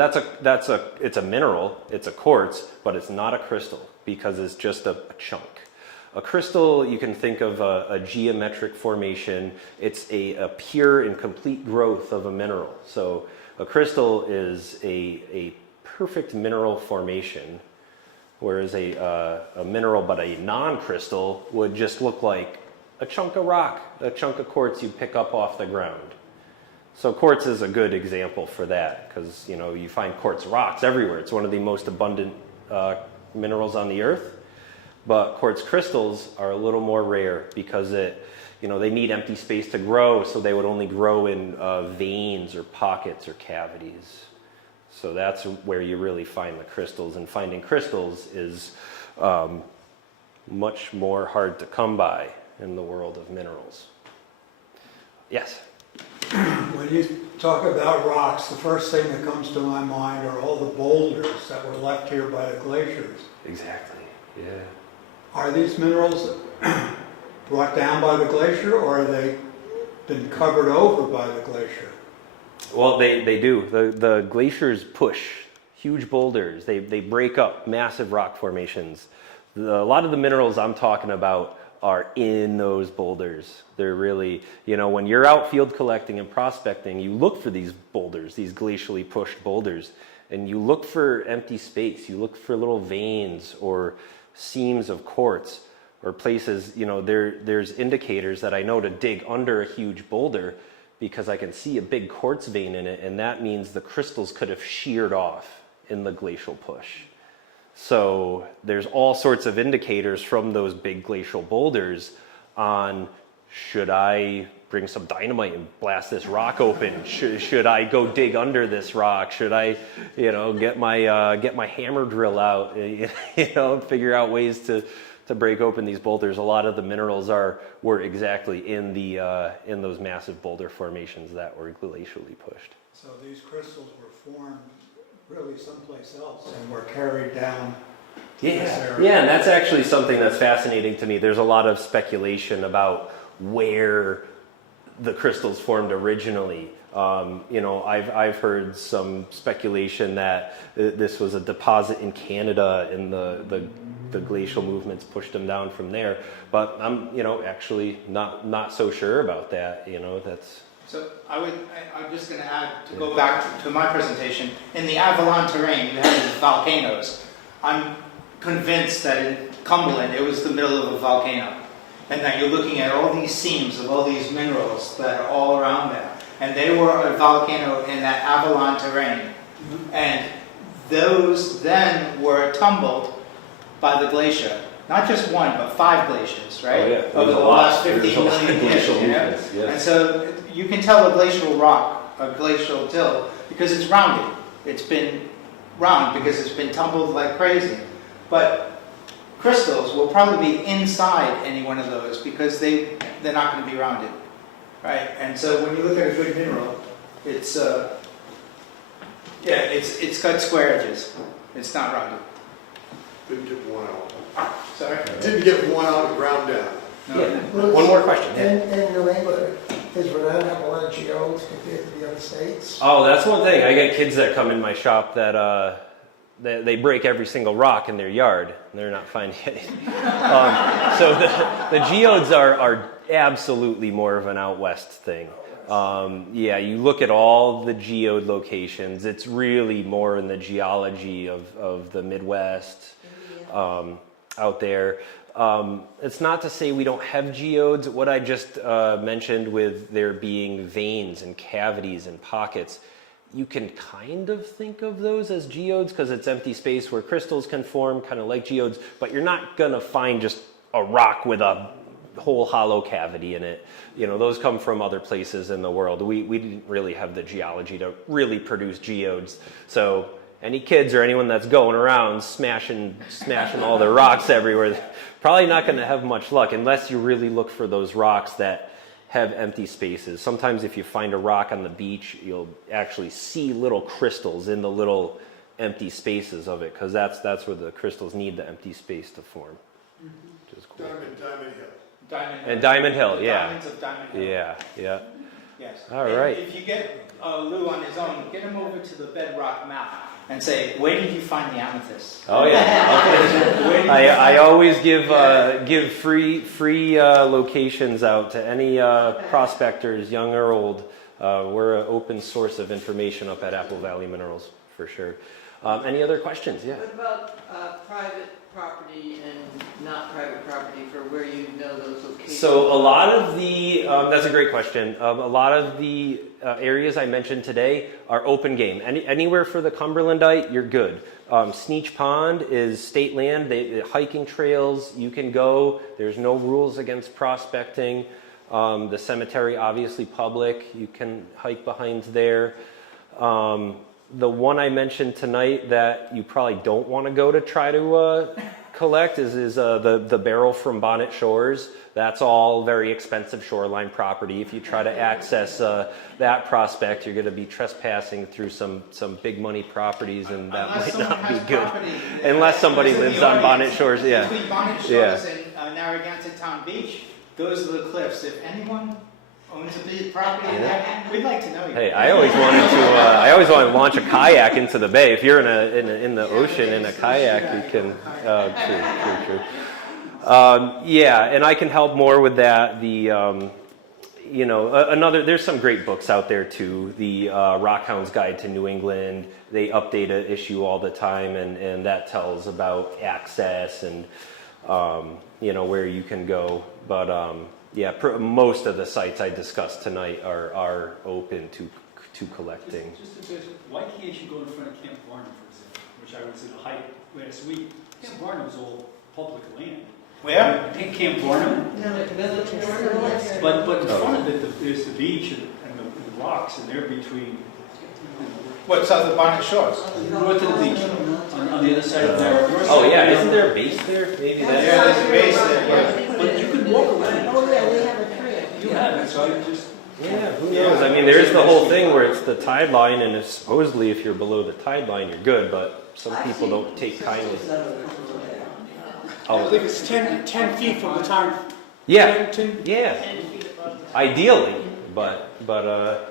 it's a mineral, it's a quartz, but it's not a crystal because it's just a chunk. A crystal, you can think of a geometric formation. It's a pure and complete growth of a mineral. So a crystal is a perfect mineral formation, whereas a mineral but a non-crystal would just look like a chunk of rock, a chunk of quartz you pick up off the ground. So quartz is a good example for that because, you know, you find quartz rocks everywhere. It's one of the most abundant minerals on the earth. But quartz crystals are a little more rare because they need empty space to grow, so they would only grow in veins or pockets or cavities. So that's where you really find the crystals, and finding crystals is much more hard to come by in the world of minerals. Yes? When you talk about rocks, the first thing that comes to my mind are all the boulders that were left here by the glaciers. Exactly, yeah. Are these minerals brought down by the glacier, or are they been covered over by the glacier? Well, they do. The glaciers push huge boulders. They break up massive rock formations. A lot of the minerals I'm talking about are in those boulders. They're really, when you're out field collecting and prospecting, you look for these boulders, these glacially pushed boulders, and you look for empty space. You look for little veins or seams of quartz or places, there's indicators that I know to dig under a huge boulder because I can see a big quartz vein in it, and that means the crystals could have sheared off in the glacial push. So there's all sorts of indicators from those big glacial boulders on, should I bring some dynamite and blast this rock open? Should I go dig under this rock? Should I, get my hammer drill out, figure out ways to break open these boulders? A lot of the minerals were exactly in those massive boulder formations that were glacially pushed. So these crystals were formed really someplace else and were carried down this area. Yeah, and that's actually something that's fascinating to me. There's a lot of speculation about where the crystals formed originally. I've heard some speculation that this was a deposit in Canada and the glacial movements pushed them down from there. But I'm, actually not so sure about that. That's. So I'm just going to add, to go back to my presentation, in the Avalon terrain, you have these volcanoes. I'm convinced that in Cumberland, it was the middle of a volcano. And that you're looking at all these seams of all these minerals that are all around there. And they were a volcano in that Avalon terrain. And those then were tumbled by the glacier. Not just one, but 5 glaciers, right? Oh, yeah. Over the last 15 million years. Movements, yes. And so you can tell a glacial rock, a glacial till, because it's rounded. It's been round because it's been tumbled like crazy. But crystals will probably be inside any one of those because they're not going to be rounded, right? And so when you look at a good mineral, it's got square edges. It's not rounded. Didn't get one out. Sorry. Didn't get one out and ground down. No. Yeah. One more question. Yeah. In New England, is Rhode Island have a lot of geodes compared to the other states? Oh, that's one thing. I get kids that come in my shop that they break every single rock in their yard. And they're not finding anything. So the geodes are absolutely more of an out west thing. You look at all the geode locations. It's really more in the geology of the Midwest out there. It's not to say we don't have geodes. What I just mentioned with there being veins and cavities and pockets, you can kind of think of those as geodes because it's empty space where crystals can form, kind of like geodes, but you're not going to find just a rock with a whole hollow cavity in it. You know, those come from other places in the world. We didn't really have the geology to really produce geodes. So any kids or anyone that's going around smashing all the rocks everywhere, probably not going to have much luck unless you really look for those rocks that have empty spaces. Sometimes if you find a rock on the beach, you'll actually see little crystals in the little empty spaces of it, because that's where the crystals need the empty space to form. Which is cool. Diamond Hill, yeah. Diamonds of Diamond Hill. Yeah. Yes. All And right. if you get Lou on his own, get him over to the bedrock map and say, where did you find the amethyst? Oh yeah. I always give free locations out to any prospectors, young or old. We're an open source of information up at Apple Valley Minerals for sure. Any other questions? Yeah. What about private property and not private property for where you know those locations? So a lot of the, that's a great question. A lot of the areas I mentioned today are open game. Anywhere for the Cumberlandite, you're good. Sneech Pond is state land. The hiking trails, you can go. There's no rules against prospecting. The cemetery, obviously public. You can hike behind there. The one I mentioned tonight that you probably don't want to go to try to collect is the barrel from Bonnet Shores. That's all very expensive shoreline property. If you try to access that prospect, you're going to be trespassing through some big money properties, and that Unless might not be someone has good. property, Unless somebody in the lives on Bonnet audience, Shores, yeah. Between Bonnet Shores and Narragansett Town Beach, those are the cliffs. If anyone owns a big property in there, we'd like to know you. Hey, I always wanted to launch a kayak into the bay. If you're in the ocean in a kayak, you can. True. Yeah, and I can help more with that. There's some great books out there too. The Rockhound's Guide to New England. They update an issue all the time, and that tells about access and where you can go. But most of the sites I discussed tonight are open to collecting. Why can't you go in front of Camp Barnum, for example, which I was in a hike last week? Camp Barnum is all public land. Where? Camp Barnum. But in Oh. front of it, there's the beach and the rocks, and they're between. What's on the Bonnet Shores? North of the beach, on the other side of there. Oh yeah, isn't there a base there? Maybe Yeah, that's. there's a base there, yeah. But you could walk around. Oh, yeah, we have a trail. You have it, so I just. Yeah, who knows? I mean, there's the whole thing where it's the tide line, and supposedly if you're below the tide line, you're good, but some people don't take kindly. I believe it's 10 feet from the town. Yeah, ideally, but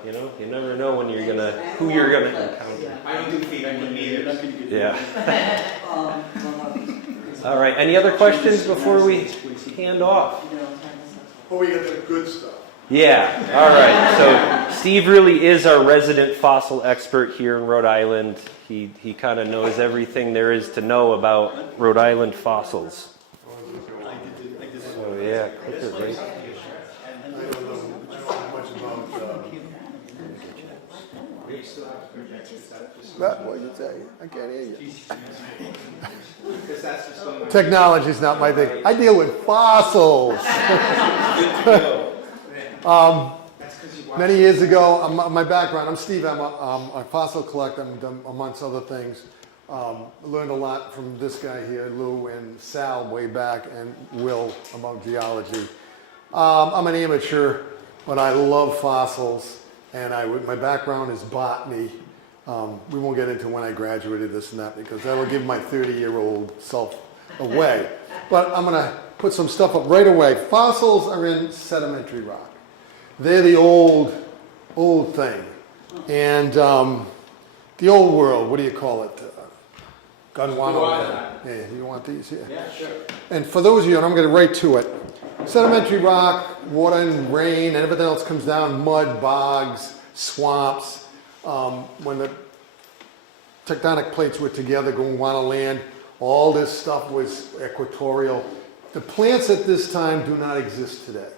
you never know who you're gonna encounter. I don't do feet, I do meters. Yeah. All right. Any other questions before we hand off? Oh, we got the good stuff. Yeah. All right. So Steve really is our resident fossil expert here in Rhode Island. He kind of knows everything there is to know about Rhode Island fossils. So yeah, clicker, right? I don't know much about. What did you say? I can't hear you. Because that's just so much. Technology's not my thing. I deal with fossils. Many years ago, my background, I'm Steve, I'm a fossil collector, amongst other things. Learned a lot from this guy here, Lou and Sal way back, and Will about geology. I'm an amateur, but I love fossils, and my background is botany. We won't get into when I graduated this and that, because that'll give my 30-year-old self away. But I'm going to put some stuff up right away. Fossils are in sedimentary rock. They're the old thing. And the old world, what do you call it? Gondwana. Yeah, you want these here? Yeah, sure. And for those of you, and I'm going to right to it, sedimentary rock, water and rain, and everything else comes down, mud, bogs, swamps. When the tectonic plates were together, Gondwana land, all this stuff was equatorial. The plants at this time do not exist today.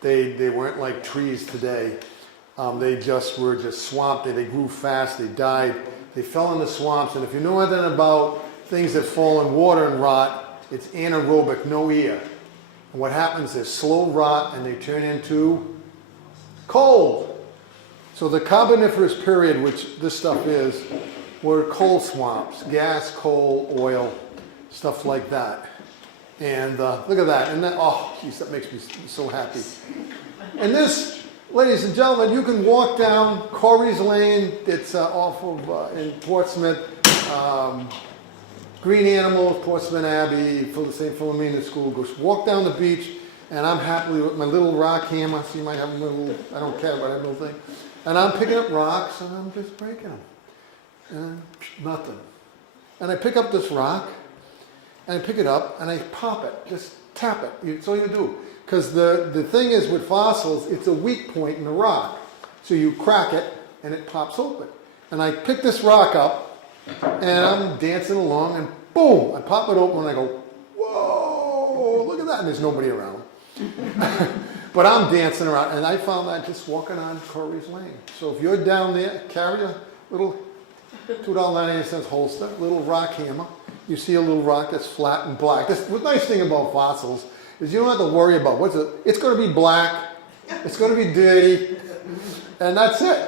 They weren't like trees today. They just were just swamped. They grew fast. They died. They fell in the swamps. And if you know anything about things that fall in water and rot, it's anaerobic, no air. And what happens is slow rot, and they turn into coal. So the Carboniferous period, which this stuff is, were coal swamps, gas, coal, oil, stuff like that. And look at that. And that, oh, geez, that makes me so happy. And this, ladies and gentlemen, you can walk down Corey's Lane. It's off of in Portsmouth. Green Animals, Portsmouth Abbey, for the St. Philomena School. Go walk down the beach, and I'm happily with my little rock hammer. See, you might have a little, I don't care, but I have a little thing. And I'm picking up rocks, and I'm just breaking them. And nothing. And I pick up this rock, and I pick it up, and I pop it. Just tap it. That's all you do. Because the thing is with fossils, it's a weak point in the rock. So you crack it, and it pops open. And I pick this rock up, and I'm dancing along, and boom, I pop it open, and I go, whoa, look at that. And there's nobody around. But I'm dancing around, and I found that just walking on Corey's Lane. So if you're down there, carry a little $2.98 holster, little rock hammer. You see a little rock that's flat and black. The nice thing about fossils is you don't have to worry about what's it. It's going to be black. It's going to be dirty. And that's it.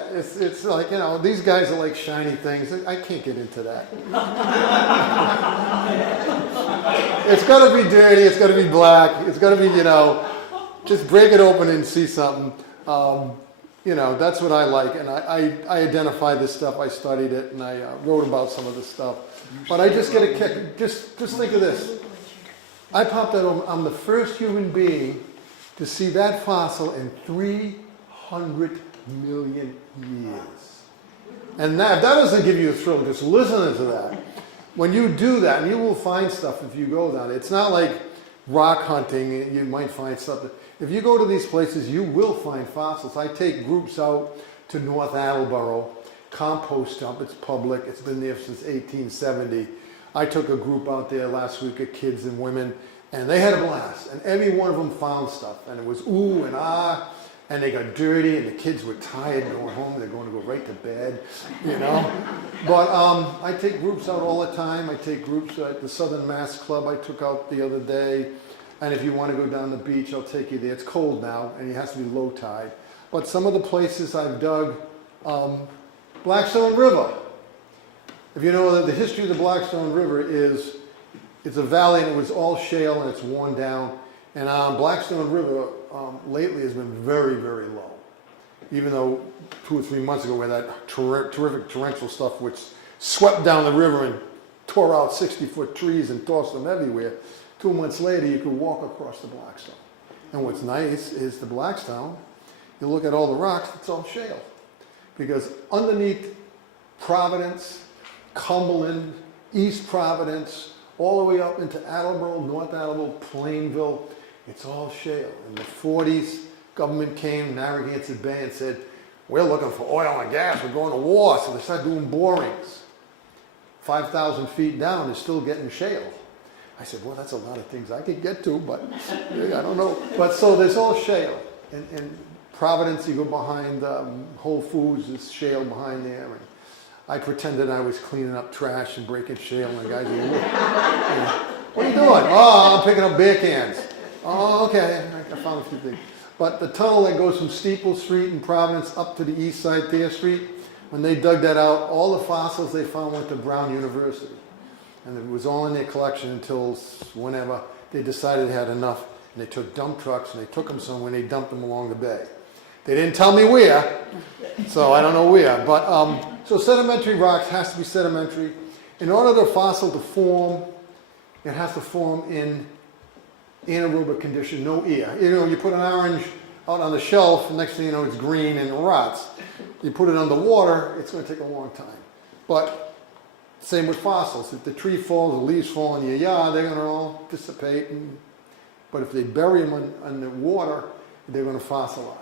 It's like, you know, these guys are like shiny things. I can't get into that. It's going to be dirty. It's going to be black. It's going to be, you know, just break it open and see something. You know, that's what I like. And I identify this stuff. I studied it, and I wrote about some of this stuff. But I just get a kick. Just think of this. I popped that open. I'm the first human being to see that fossil in 300 million years. And that doesn't give you a thrill, just listening to that. When you do that, and you will find stuff if you go down. It's not like rock hunting, you might find something. If you go to these places, you will find fossils. I take groups out to North Attleboro, compost dump, it's public, it's been there since 1870. I took a group out there last week of kids and women, and they had a blast. And every one of them found stuff, and it was ooh and ah, and they got dirty, and the kids were tired going home. They're going to go right to bed, you know. But I take groups out all the time. I take groups at the Southern Mass Club I took out the other day. And if you want to go down the beach, I'll take you there. It's cold now, and it has to be low tide. But some of the places I've dug, Blackstone River. If you know that the history of the Blackstone River is, it's a valley and it was all shale and it's worn down. And Blackstone River lately has been very, very low. Even though 2 or 3 months ago we had that terrific torrential stuff which swept down the river and tore out 60-foot trees and tossed them everywhere. 2 months later you could walk across the Blackstone. And what's nice is the Blackstone, you look at all the rocks, it's all shale. Because underneath Providence, Cumberland, East Providence, all the way up into Attleboro, North Attleboro, Plainville, it's all shale. In the 40s, government came, Narragansett Bay, and said, we're looking for oil and gas, we're going to war, so they started doing borings. 5,000 feet down, they're still getting shale. I said, well, that's a lot of things I could get to, but I don't know. But so there's all shale. In Providence, you go behind Whole Foods, there's shale behind there. And I pretended I was cleaning up trash and breaking shale, and the guys were, what are you doing? Oh, I'm picking up beer cans. Oh, okay, I found a few things. But the tunnel that goes from Steeple Street in Providence up to the east side, Thayer Street, when they dug that out, all the fossils they found went to Brown University. And it was all in their collection until whenever they decided they had enough. And they took dump trucks and they took them somewhere and they dumped them along the bay. They didn't tell me where, so I don't know where. But so sedimentary rocks has to be sedimentary. In order for a fossil to form, it has to form in anaerobic condition, no air. You know, you put an orange out on the shelf, next thing you know it's green and it rots. You put it underwater, it's going to take a long time. But same with fossils. If the tree falls, the leaves fall in your yard, they're going to all dissipate. But if they bury them in the water, they're going to fossilize.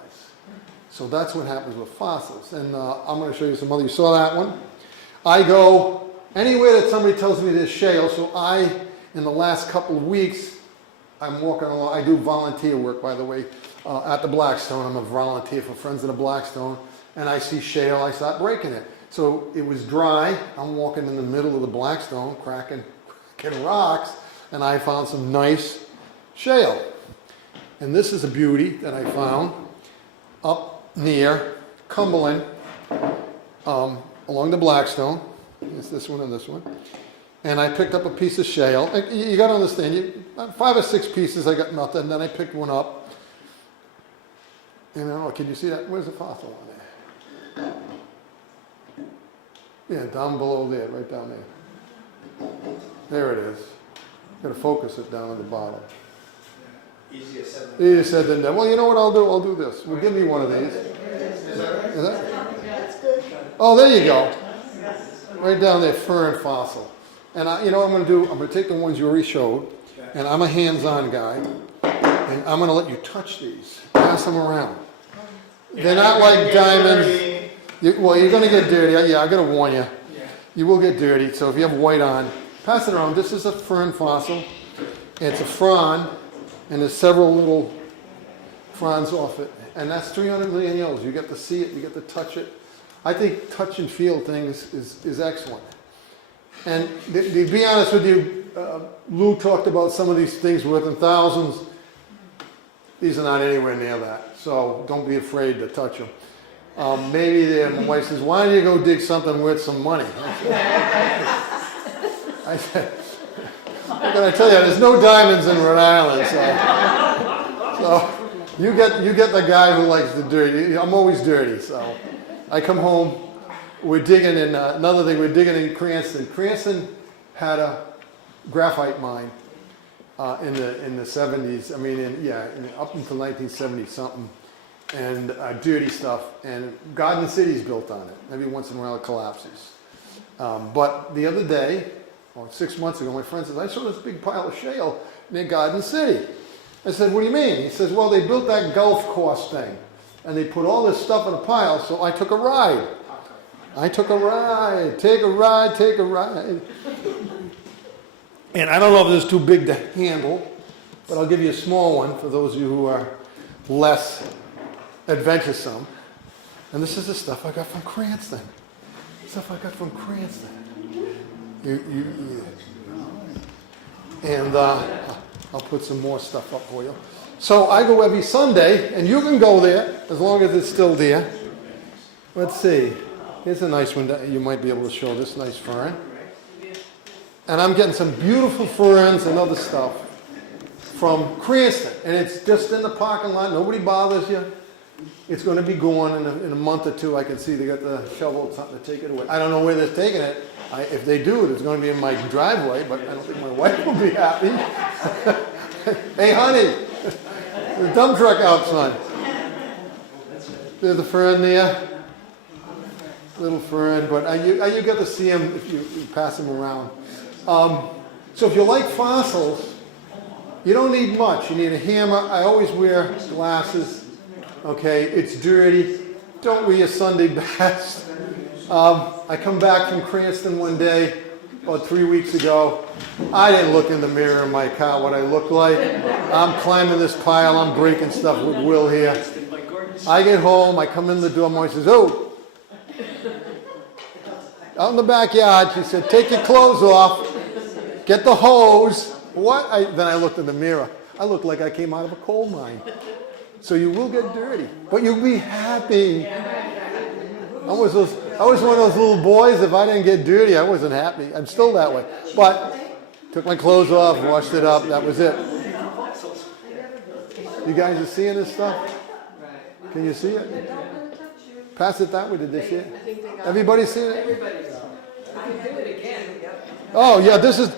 So that's what happens with fossils. And I'm going to show you some other. You saw that one? I go anywhere that somebody tells me there's shale. So in the last couple of weeks, I'm walking along. I do volunteer work, by the way, at the Blackstone. I'm a volunteer for Friends of the Blackstone. and I see shale, I start breaking it. So it was dry, I'm walking in the middle of the Blackstone, cracking rocks, and I found some nice shale. And this is a beauty that I found up near Cumberland, along the Blackstone. It's this one and this one. And I picked up a piece of shale. You got to understand, 5 or 6 pieces, I got nothing. Then I picked one up. And I don't know, can you see that? Where's the fossil on there? Yeah, down below there, right down there. There it is. Got to focus it down at the bottom. Easier said than Easier said than done. Well, you know what I'll do? I'll do this. Well, give me one of these. Is that? Oh, there you go. Right down there, fern fossil. And you know what I'm going to do? I'm going to take the ones you already showed, and I'm a hands-on guy, and I'm going to let you touch these. Pass them around. They're not like diamonds. Well, you're going to get dirty. Yeah, I got to warn you. You will get dirty. So if you have white on, pass it around. This is a fern fossil. It's a frond, and there's several little fronds off it. And that's 300 million years old. You get to see it. You get to touch it. I think touch and feel things is excellent. And to be honest with you, Lou talked about some of these things worth in thousands. These are not anywhere near that. So don't be afraid to touch them. Maybe my wife says, why don't you go dig something worth some money? I said, what can I tell you? There's no diamonds in Rhode Island. So you get the guy who likes the dirty. I'm always dirty. So I come home. We're digging in, another thing, we're digging in Cranston. Cranston had a graphite mine in the 70s, I mean, up until 1970 something, and dirty stuff, and Garden City's built on it. Every once in a while it collapses. But the other day, 6 months ago, my friend says, I saw this big pile of shale near Garden City. I said, what do you mean? He says, well, they built that golf course thing, and they put all this stuff in a pile, so I took a ride. Take a ride. And I don't know if this is too big to handle, but I'll give you a small one for those of you who are less adventuresome. And this is the stuff I got from Cranston. And I'll put some more stuff up for you. So I go every Sunday, and you can go there as long as it's still there. Let's see. Here's a nice one that you might be able to show, this nice fern. And I'm getting some beautiful ferns and other stuff from Cranston. And it's just in the parking lot. Nobody bothers you. It's going to be gone in a month or two. I can see they got the shovel or something to take it away. I don't know where they're taking it. If they do, it's going to be in my driveway, but I don't think my wife will be happy. Hey, honey, there's a dump truck out, son. There's a fern there. Little fern, but you get to see them if you pass them around. So if you like fossils, you don't need much. You need a hammer. I always wear glasses. Okay, it's dirty. Don't wear your Sunday best. I come back from Cranston one day, about 3 weeks ago. I didn't look in the mirror in my car what I look like. I'm climbing this pile. I'm breaking stuff with Will here. I get home. I come in the door. My wife says, oh, out in the backyard, she said, take your clothes off, get the hose. What? Then I looked in the mirror. I looked like I came out of a coal mine. So you will get dirty, but you'll be happy. I was one of those little boys, if I didn't get dirty, I wasn't happy. I'm still that way. But took my clothes off, washed it up, that was it. You guys are seeing this stuff? Can you see it? Pass it that way, did they see it? Everybody see it? Everybody's. I can do it again. Oh yeah, this is,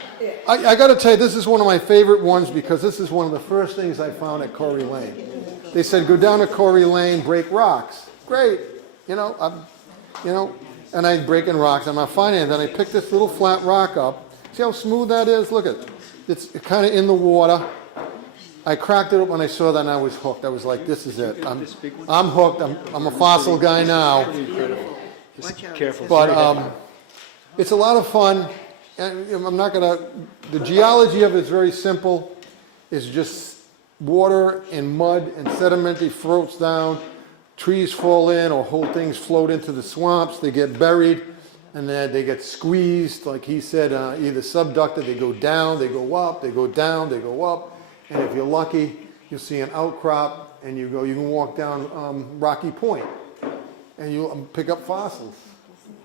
I got to tell you, this is one of my favorite ones because this is one of the first things I found at Corey Lane. They said, go down to Corey Lane, break rocks. Great. And I'm breaking rocks. I'm finding it. Then I picked this little flat rock up. See how smooth that is? Look at it. It's kind of in the water. I cracked it up when I saw that and I was hooked. I was like, this is it. I'm hooked. I'm a fossil guy now. Careful. But it's a lot of fun. And I'm not going to, the geology of it is very simple. It's just water and mud and sedimentary floats down. trees fall in or whole things float into the swamps, they get buried, and then they get squeezed, like he said, either subducted, they go down, they go up, they go down, they go up, and if you're lucky, you'll see an outcrop, and you can walk down Rocky Point, and you'll pick up fossils.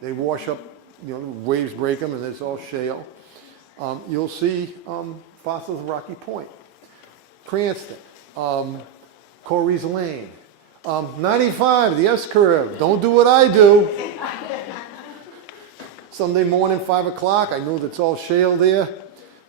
They wash up, waves break them, and it's all shale. You'll see fossils of Rocky Point, Cranston, Corey's Lane, 95, the S-curve. Don't do what I do. Sunday morning, 5 o'clock, I know that's all shale there.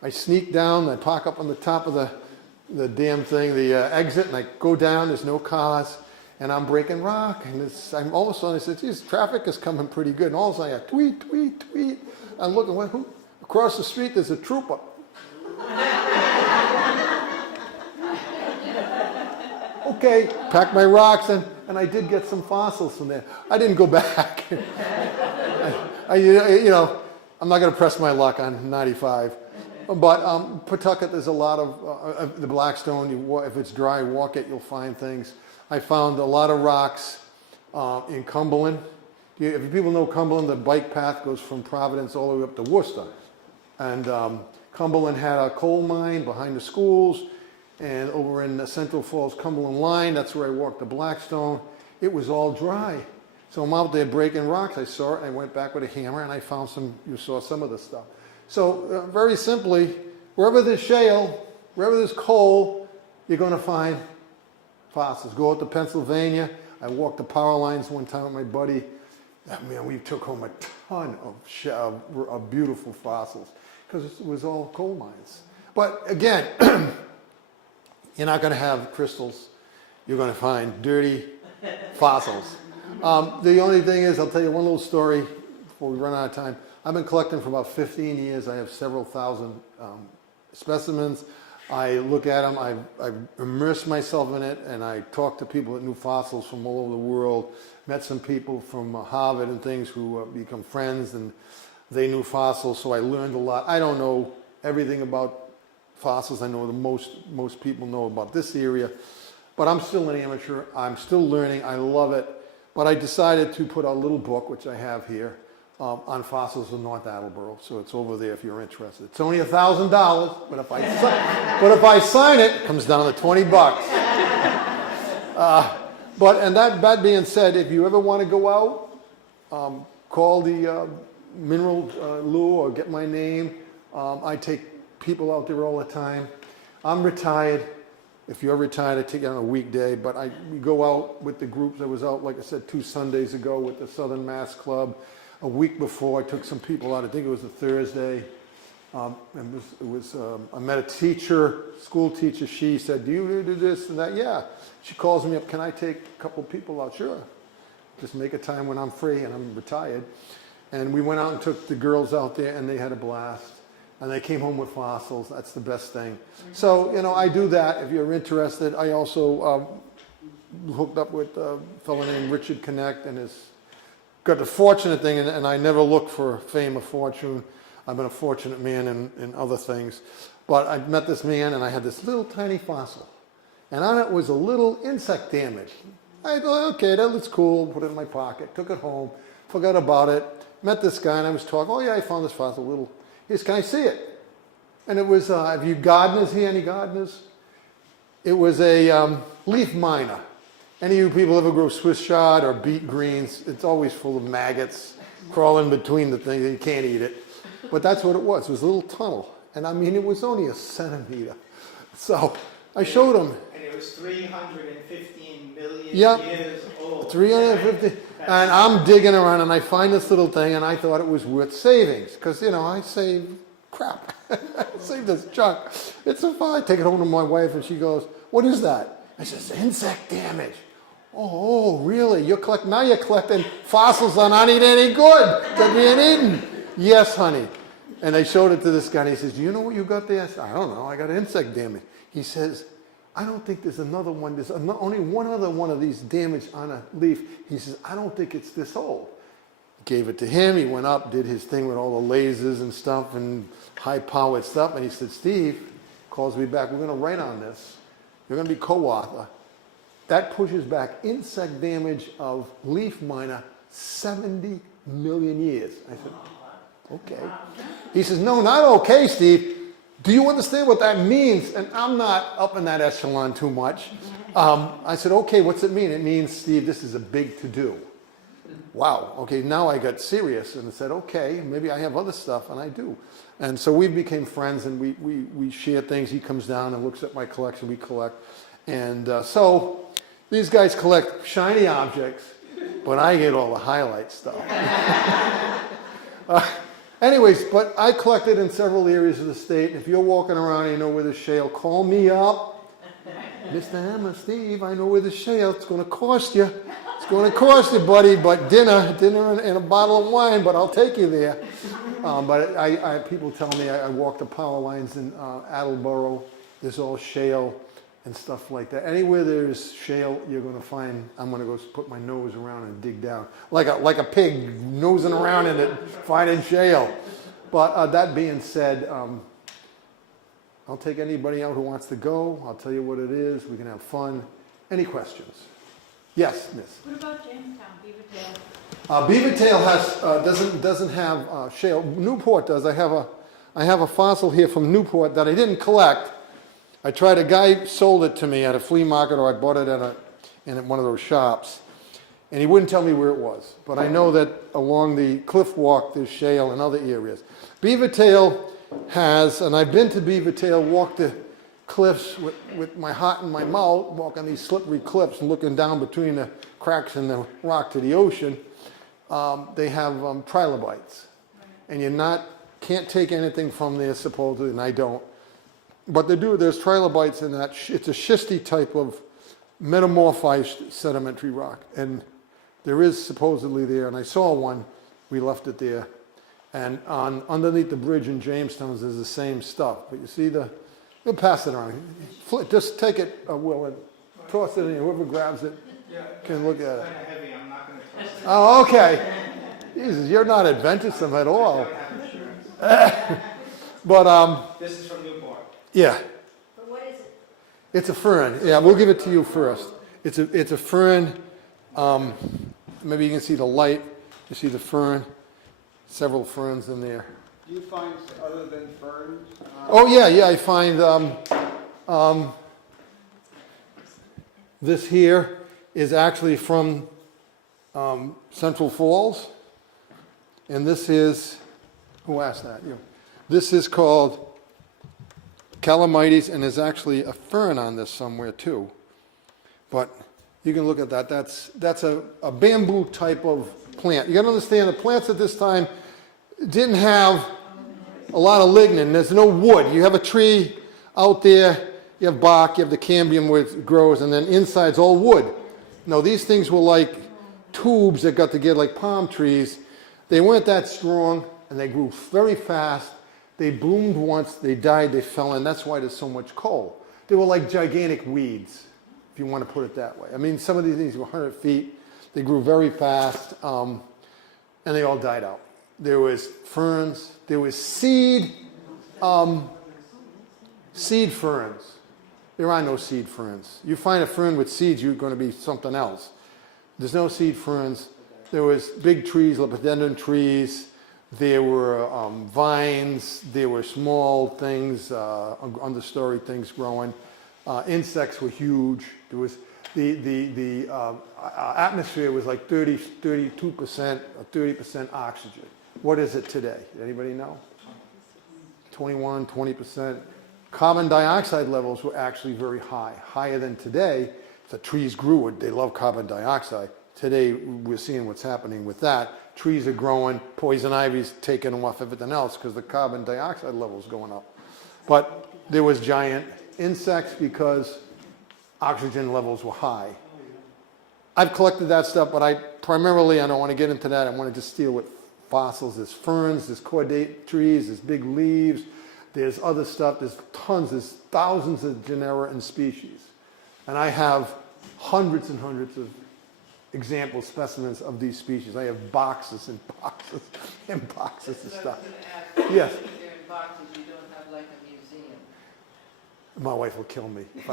I sneak down, I park up on the top of the damn thing, the exit, and I go down, there's no cars, and I'm breaking rock, and I'm all of a sudden, I said, geez, traffic is coming pretty good, and all of a sudden I hear tweet, tweet, tweet. I'm looking, who? Across the street, there's a trooper. Okay, pack my rocks, and I did get some fossils from there. I didn't go back. I'm not going to press my luck on 95. But Pawtucket, there's a lot of the Blackstone. If it's dry, walk it, you'll find things. I found a lot of rocks in Cumberland. If people know Cumberland, the bike path goes from Providence all the way up to Worcester. And Cumberland had a coal mine behind the schools. And over in the Central Falls, Cumberland line, that's where I walked the Blackstone. It was all dry. So I'm out there breaking rocks. I saw it, and I went back with a hammer, and I found you saw some of the stuff. So very simply, wherever there's shale, wherever there's coal, you're going to find fossils. Go out to Pennsylvania. I walked the power lines one time with my buddy. Man, we took home a ton of beautiful fossils because it was all coal mines. But again, you're not going to have crystals. You're going to find dirty fossils. The only thing is, I'll tell you one little story before we run out of time. I've been collecting for about 15 years. I have several thousand specimens. I look at them, I've immersed myself in it, and I talk to people that knew fossils from all over the world. Met some people from Harvard and things who become friends, and they knew fossils, so I learned a lot. I don't know everything about fossils. I know the most people know about this area, but I'm still an amateur. I'm still learning. I love it. But I decided to put out a little book, which I have here, on fossils in North Attleboro. So it's over there if you're interested. It's only $1,000, but if I sign it, it comes down to $20. And that being said, if you ever want to go out, call the IslandLou or get my name. I take people out there all the time. I'm retired. If you're retired, I take it on a weekday, but we go out with the groups. I was out, like I said, 2 Sundays ago with the Southern Mass Club. A week before, I took some people out. I think it was a Thursday. I met a teacher, school teacher. She said, do you do this and that? Yeah. She calls me up, can I take a couple people out? Sure. Just make a time when I'm free and I'm retired. And we went out and took the girls out there, and they had a blast. And they came home with fossils. That's the best thing. So, I do that if you're interested. I also hooked up with a fellow named Richard Connect, and has got the fortunate thing, and I never look for fame or fortune. I've been a fortunate man in other things. But I met this man, and I had this little tiny fossil. And on it was a little insect damage. I thought, okay, that looks cool. Put it in my pocket. Took it home. Forgot about it. Met this guy, and I was talking. Oh, yeah, I found this fossil. Little. He says, can I see it? And it was, have you gardeners here? Any gardeners? It was a leaf miner. Any of you people ever grow Swiss chard or beet greens? It's always full of maggots crawling between the things. You can't eat it. But that's what it was. It was a little tunnel. And I mean, it was only a centimeter. So I showed him. And it was 315 million years old. 350. And I'm digging around, and I find this little thing, and I thought it was worth savings. Because, I save crap. I save this junk. It's so fun. I take it home to my wife, and she goes, what is that? I says, insect damage. Oh, really? Now you're collecting fossils that aren't any good. They're being eaten. Yes, honey. And I showed it to this guy, and he says, do you know what you got there? I said, I don't know. I got insect damage. He says, I don't think there's another one. There's only one other one of these damaged on a leaf. He says, I don't think it's this old. Gave it to him. He went up, did his thing with all the lasers and stuff and high-powered stuff. And he said, Steve, calls me back, we're going to write on this. You're going to be co-author. that pushes back insect damage of leaf miner 70 million years. I said, okay. He says, no, not okay, Steve. Do you understand what that means? And I'm not up in that echelon too much. I said, okay, what's it mean? It means, Steve, this is a big to-do. Wow, okay, now I got serious and said, okay, maybe I have other stuff, and I do. And so we became friends, and we share things. He comes down and looks at my collection, we collect. And so these guys collect shiny objects, but I get all the highlight stuff. Anyways, but I collected in several areas of the state. If you're walking around and you know where there's shale, call me up. Mr. Hammer, Steve, I know where there's shale. It's going to cost you. It's going to cost you, buddy, but dinner and a bottle of wine, but I'll take you there. But people tell me I walk the power lines in Attleboro. There's all shale and stuff like that. Anywhere there's shale, you're going to find, I'm going to go put my nose around and dig down. Like a pig nosing around in it, finding shale. But that being said, I'll take anybody out who wants to go. I'll tell you what it is. We can have fun. Any questions? Yes, miss. What about Jamestown, Beavertail? Beavertail has doesn't have shale. Newport does. I have a fossil here from Newport that I didn't collect. I tried. A guy sold it to me at a flea market, or I bought it in one of those shops, and he wouldn't tell me where it was. But I know that along the cliff walk there's shale in other areas. Beavertail has, and I've been to Beavertail, walked the cliffs with my heart in my mouth, walking these slippery cliffs and looking down between the cracks in the rock to the ocean. They have trilobites, and can't take anything from there supposedly, and I don't. But they do. There's trilobites in that. It's a schisty type of metamorphized sedimentary rock, and there is supposedly there. And I saw one. We left it there, and underneath the bridge in Jamestown there's the same stuff. But you see you'll pass it on. Just take it, Will, and toss it in. Whoever grabs it can look at it. It's kind of heavy. I'm not going to toss it. Oh, okay. Jesus, you're not adventuresome at all. But This is from Newport. yeah. But what is it? It's a fern. Yeah, we'll give it to you first. It's a fern. Maybe you can see the light. You see the fern. Several ferns in there. Do you find other than ferns? Oh yeah. I find this here is actually from Central Falls, and this is, who asked that? You. This is called Calamites, and there's actually a fern on this somewhere too. But you can look at that. That's a bamboo type of plant. You got to understand the plants at this time didn't have a lot of lignin. There's no wood. You have a tree out there, you have bark, you have the cambium where it grows, and then inside's all wood. No, these things were like tubes that got together like palm trees. They weren't that strong, and they grew very fast. They bloomed once, they died, they fell in. That's why there's so much coal. They were like gigantic weeds, if you want to put it that way. I mean, some of these things were 100 feet. They grew very fast, and they all died out. There was ferns. There was seed ferns. There are no seed ferns. You find a fern with seeds, you're going to be something else. There's no seed ferns. There was big trees, lepidodendron trees. There were vines. There were small things, understory things growing. Insects were huge. There was the atmosphere was like 32% or 30% oxygen. What is it today? Anybody know? 21, 20%. Carbon dioxide levels were actually very high, higher than today. The trees grew, they love carbon dioxide. Today, we're seeing what's happening with that. Trees are growing, poison ivy's taking off everything else because the carbon dioxide level's going up. But there was giant insects because oxygen levels were high. I've collected that stuff, but I don't want to get into that. I want to just deal with fossils. There's ferns, there's cordate trees, there's big leaves, there's other stuff, there's tons, there's thousands of genera and species. And I have hundreds and hundreds of example specimens of these species. I have boxes and boxes and boxes of stuff. I was going to ask, Yes. if they're in boxes, you don't have like a museum. My wife will kill me. If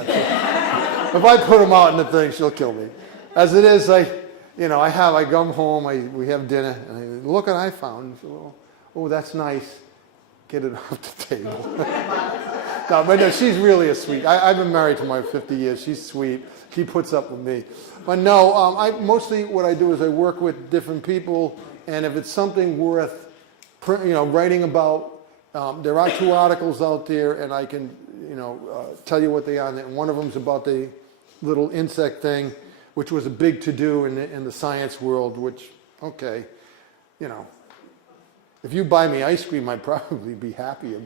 I put them out in the thing, she'll kill me. As it is, I come home, we have dinner, and look what I found. Oh, that's nice. Get it off the table. No, she's really a sweet. I've been married to my 50 years. She's sweet. She puts up with me. But no, mostly what I do is I work with different people, and if it's something worth, writing about, there are 2 articles out there, and I can, tell you what they are. And one of them's about the little insect thing, which was a big to-do in the science world. Which, okay, if you buy me ice cream, I'd probably be happier.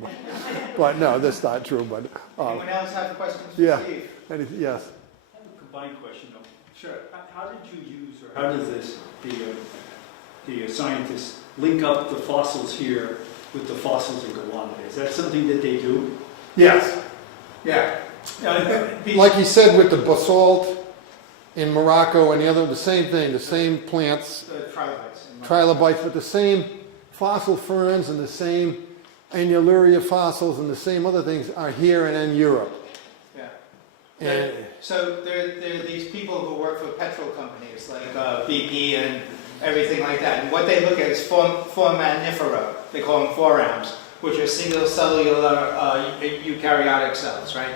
But no, that's not true. But Anyone else have questions for yeah, Steve? yes. I have a combined question though. Sure. How did you use, or how does the scientists link up the fossils here with the fossils in Gowanus? Is that something that they do? Yes. Yeah. Like he said with the basalt in Morocco and the same thing, the same plants, Trilobites. trilobites, but the same fossil ferns and the same annullaria fossils and the same other things are here and in Europe. Yeah. And So there are these people who work for petrol companies like BP and everything like that. And what they look at is foraminifera. They call them forams, which are single cellular eukaryotic cells, right?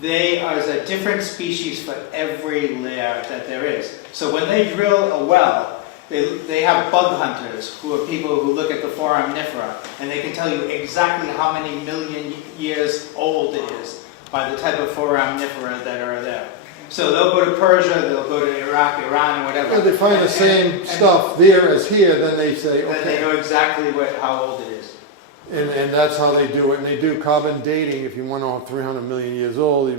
They are a different species for every layer that there is. So when they drill a well, they have bug hunters who are people who look at the foraminifera, and they can tell you exactly how many million years old it is by the type of foraminifera that are there. So they'll go to Persia, they'll go to Iraq, Iran, whatever. if they find the same stuff there as here, then they say, Then they okay. know exactly how old it is. And that's how they do it. And they do carbon dating. If you want to know 300 million years old,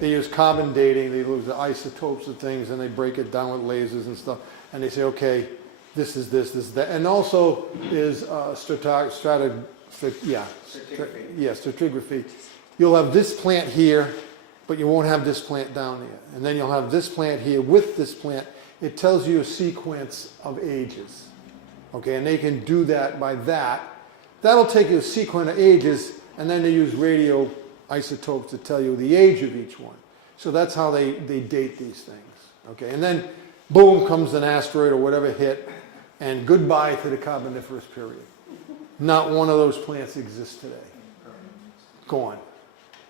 they use carbon dating. They use the isotopes of things, and they break it down with lasers and stuff. And they say, okay, this is this, this is that. And also is stratigraphy. You'll have this plant here, but you won't have this plant down there. And then you'll have this plant here with this plant. It tells you a sequence of ages. Okay, and they can do that by that. That'll take you a sequence of ages, and then they use radioisotopes to tell you the age of each one. So that's how they date these things. Okay, and then boom comes an asteroid or whatever hit, and goodbye to the Carboniferous period. Not one of those plants exists today. Gone.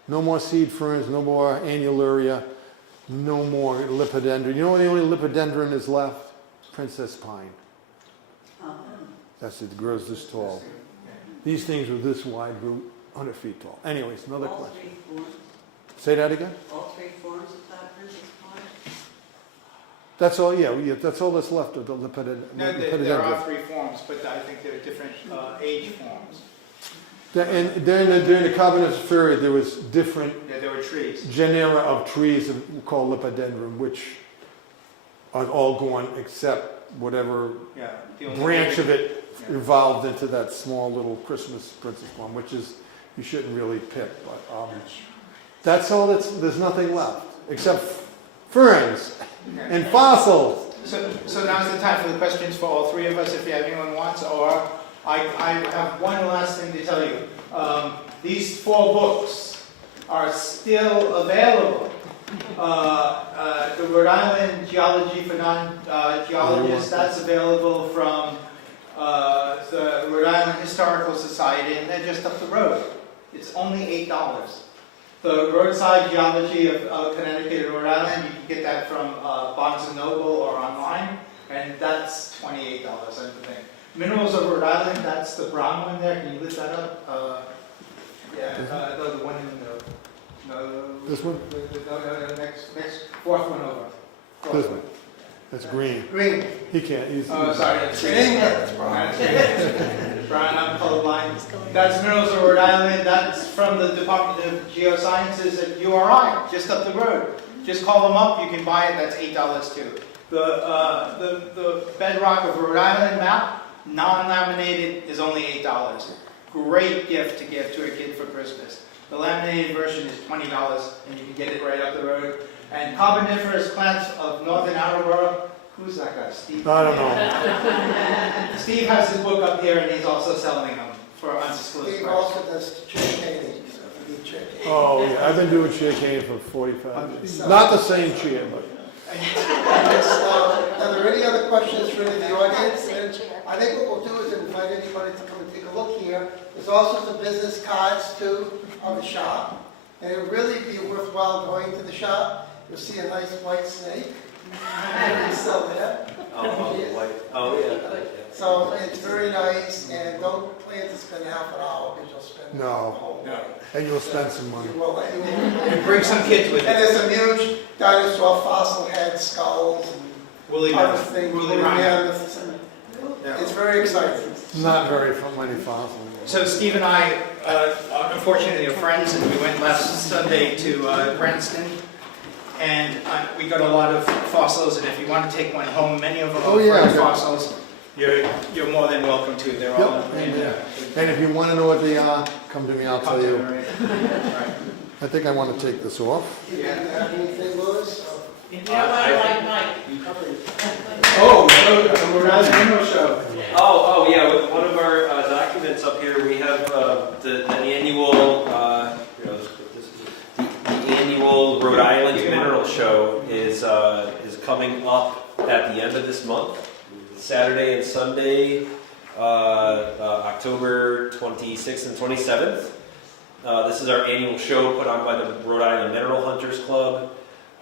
No more seed ferns, no more annullaria, no more lipodendron. You know what the only lipodendron is left? Princess pine. That's it, grows this tall. These things with this wide root, 100 feet tall. Anyways, another question. Say that again? All 3 forms of that princess pine? That's all, yeah, that's all that's left of the No, lipodendron. there are 3 forms, but I think there are different age forms. And during the Carboniferous period, there was different Yeah, there were trees. genera of trees called lipodendron, which are all gone except whatever Yeah. the only branch of it Yeah. evolved into that small little Christmas princess plum, which is, you shouldn't really pick, but that's all there's nothing left, except ferns and fossils. So now's the time for the questions for all 3 of us, if anyone wants, or I have one last thing to tell you. These 4 books are still available. The Rhode Island Geology for Non-Geologists, that's available from the Rhode Island Historical Society, and they're just up the road. It's only $8. The Roadside Geology of Connecticut and Rhode Island, you can get that from Barnes & Noble or online, and that's $28, I think. Minerals of Rhode Island, that's the brown one there. Can you lift that up? The one in the... No, This one? the next 4th one over. This one. That's green. Green. He can't use Oh, sorry, it's green. That's brown. Brown, I'm colorblind. That's Minerals of Rhode Island. That's from the Department of Geosciences at URI, just up the road. Just call them up. You can buy it. That's $8 too. The Bedrock of Rhode Island map, non-laminated, is only $8. Great gift to give to a kid for Christmas. The laminated version is $20, and you can get it right up the road. And Carboniferous Plants of Northern Attleboro. Who's that guy? Steve? I don't know. Steve has his book up here, and he's also selling them for unsolicited Steve price. also does tree paintings. the chair cane. Oh, yeah, I've been doing chair cane for 45 years. Not the same chair, but. Are there any other questions for any of the audience? And I think what we'll do is invite anybody to come and take a look here. There's also some business cards too of the shop. And it would really be worthwhile going to the shop. You'll see a nice white snake. It's still there. Oh, yeah. So it's very nice, and don't plan to spend half an hour because you'll spend the No. whole day. And you'll spend some money. You will, you will. And bring some kids with And you. there's some huge dinosaur fossil head skulls and Woolly other mammoth. things. Woolly woolly mammoth. mammoths, and It's very exciting. Not very many fossils. So Steve and I, unfortunately, are friends, and we went last Sunday to Cranston, and we got a lot of fossils. And if you want to take one home, many of them Oh, are yeah, fresh good. fossils. You're more than welcome to. They're all Yep, and if you want to know what they are, come to me, I'll tell you. Right. I think I want to take this off. You didn't have anything, Louis? You know what I like, Mike? Oh, the Rhode Island Mineral Show. Oh, yeah, with one of our documents up here, we have the annual, the annual Rhode Island Mineral Show is coming up at the end of this month, Saturday and Sunday, October 26th and 27th. This is our annual show put on by the Rhode Island Mineral Hunters Club.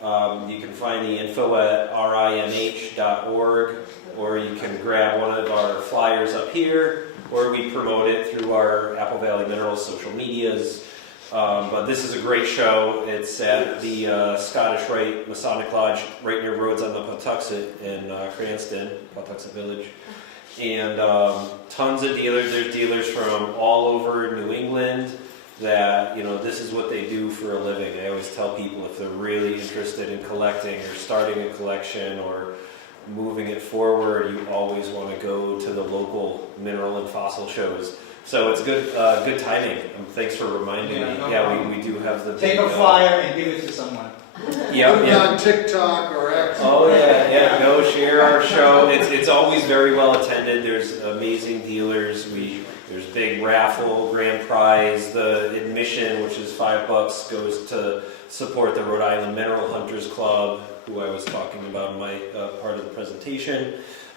You can find the info at rimh.org, or you can grab one of our flyers up here, or we promote it through our Apple Valley Minerals social medias. But this is a great show. It's at the Scottish Rite Masonic Lodge right near Rhodes on the Pawtuxet in Cranston, Pawtuxet Village. And tons of dealers. There's dealers from all over New England that, this is what they do for a living. I always tell people if they're really interested in collecting or starting a collection or moving it forward, you always want to go to the local mineral and fossil shows. So it's good timing. Thanks for reminding me. No we do have the Take a flyer and give it to someone. Put it on TikTok or X. Oh yeah, go share our show. It's always very well attended. There's amazing dealers. There's big raffle, grand prize. The admission, which is $5, goes to support the Rhode Island Mineral Hunters Club, who I was talking about in my part of the presentation.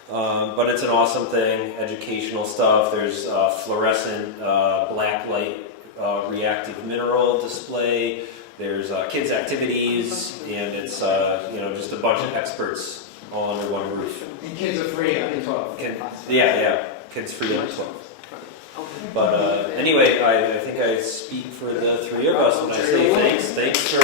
But it's an awesome thing, educational stuff. There's fluorescent black light reactive mineral display. There's kids' activities, and it's just a bunch of experts all under one roof. And kids are free up to 12. Yeah, kids free up to 12. But anyway, I think I speak for the three of us when I say thanks. Thanks for